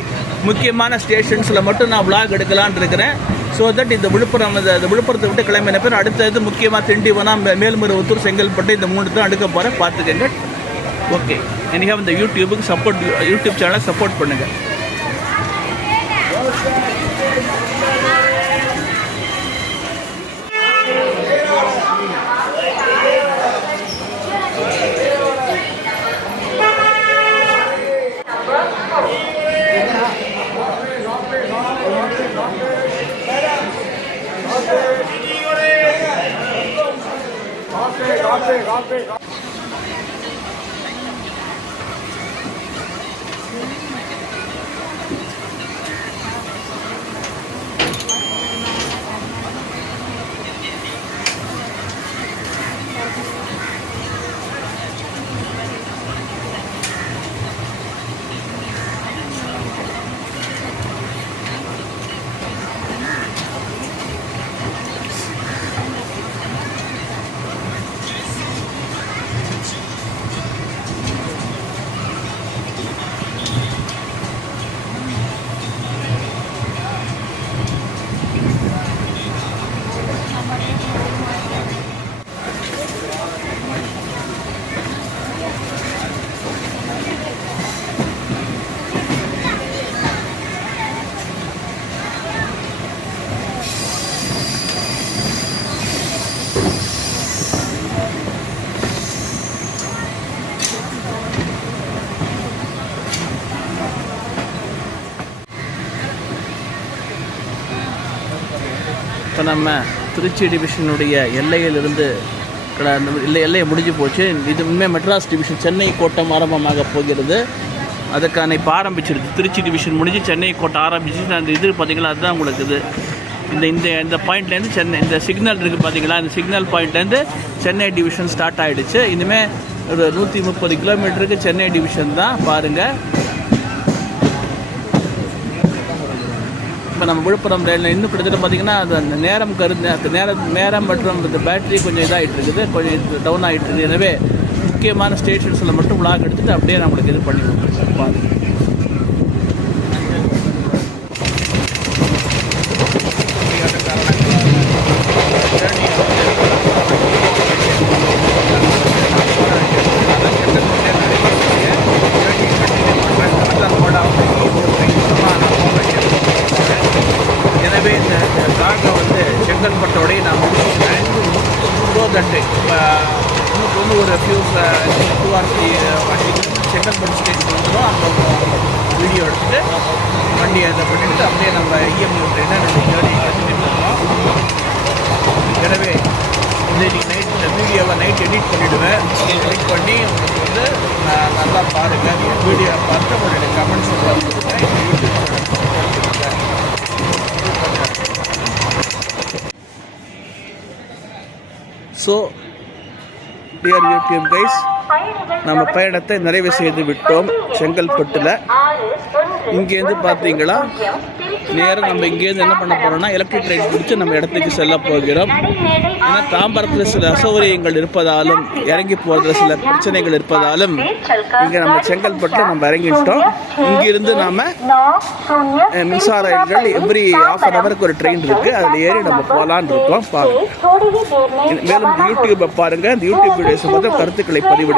முக்கியமான ஸ்டேஷன்ஸில் மட்டும் நான் விளாக் எடுக்கலான் இருக்கிறேன். ஸோ தட் இந்த விழுப்புரத்தை விட்டு கிளம்பின பேர் அடுத்தது முக்கியமாக திண்டிவனம், மேல்மருவத்தூர், செங்கல்பட்டு இந்த 3 தான் எடுக்க போகிறேன். பார்த்துக்கங்க. ஓகே, நீங்கள் இந்த யூடியூப் சேனலை சப்போர்ட் பண்ணுங்கள். இப்போ நம்ம திருச்சி டிவிஷனுடைய எல்லையிலிருந்து எல்லையை முடிஞ்சு போச்சு. இது உண்மையாக மெட்ராஸ் டிவிஷன் சென்னை கோட்டம் ஆரம்பமாக போகிறது. அதுக்கான இப்போ ஆரம்பிச்சிருக்கு. திருச்சி டிவிஷன் முடிஞ்சு சென்னை கோட்டம் ஆரம்பிச்சு அந்த இது பார்த்திங்களா, அதுதான் உங்களுக்கு இது இந்த இந்த இந்த பாயிண்ட்லேருந்து சென்னை இந்த சிக்னல் இருக்குது பார்த்தீங்களா, இந்த சிக்னல் பாயிண்ட்லேருந்து சென்னை டிவிஷன் ஸ்டார்ட் ஆகிடுச்சு. இனிமேல் ஒரு 130 கிலோமீட்டருக்கு சென்னை டிவிஷன் தான் பாருங்கள். இப்போ நம்ம விழுப்புரம் ரயிலில் இன்னும் கிட்டத்தட்ட பார்த்திங்கன்னா அது அந்த நேரம் மற்றும் இந்த பேட்டரி கொஞ்சம் இதாகிட்டு இருக்குது, கொஞ்சம் டவுன் ஆகிட்டு இருக்குது. எனவே முக்கியமான ஸ்டேஷன்ஸில் மட்டும் விளாக் எடுத்துகிட்டு அப்படியே நம்மளுக்கு இது பண்ணி கொடுத்துருக்கோம் பாருங்கள். எனவே இந்த ராகை வந்து செங்கல்பட்டோடையே நான் முடிச்சுக்கிறேன். ஸோ தட் இன்னும் ஒரு ஃபியூ 2 or 3 செங்கல்பட்டு ஸ்டேஷன் வந்துடும். அந்த வீடியோ எடுத்துகிட்டு வண்டி அதை பண்ணிவிட்டு அப்படியே நம்ம இஎம்யூ ட்ரெயினை நம்ம ஜேர்னி கண்டினியூ பண்ணுறோம். எனவே இன்னைக்கு நைட் இந்த வீடியோவை நைட் எடிட் பண்ணிவிடுவேன். எடிட் பண்ணி உங்களுக்கு வந்து நல்லா பாருங்கள். வீடியோ பார்த்து உங்களுடைய கமெண்ட்ஸ் கொடுங்க. ஸோ டியர் யூடியூப் கைஸ், நம்ம பயணத்தை நிறைவு செய்து விட்டோம். செங்கல்பட்டில் இங்கேருந்து பார்த்தீங்களா, நேரம் நம்ம இங்கேருந்து என்ன பண்ண போகிறோம்னா எலக்ட்ரிக் ட்ரெயின் பிடிச்சி நம்ம இடத்துக்கு செல்ல போகிறோம். ஏன்னா தாம்பரத்தில் சில அசௌகரியங்கள் இருப்பதாலும் இறங்கி போகிறதுல சில பிரச்சனைகள் இருப்பதாலும் இங்கே நம்ம செங்கல்பட்டில் நம்ம இறங்கிட்டோம். இங்கிருந்து நாம் மின்சார ரயில்கள் எவ்ரி ½ ஒரு ட்ரெயின் இருக்குது, அதில் ஏறி நம்ம போகலான்னு இருக்கோம். பாருங்கள், மேலும் யூடியூப்பை பாருங்கள். இந்த யூடியூப் வீடியோஸை பார்த்து கருத்துக்களை பதிவிடுங்க.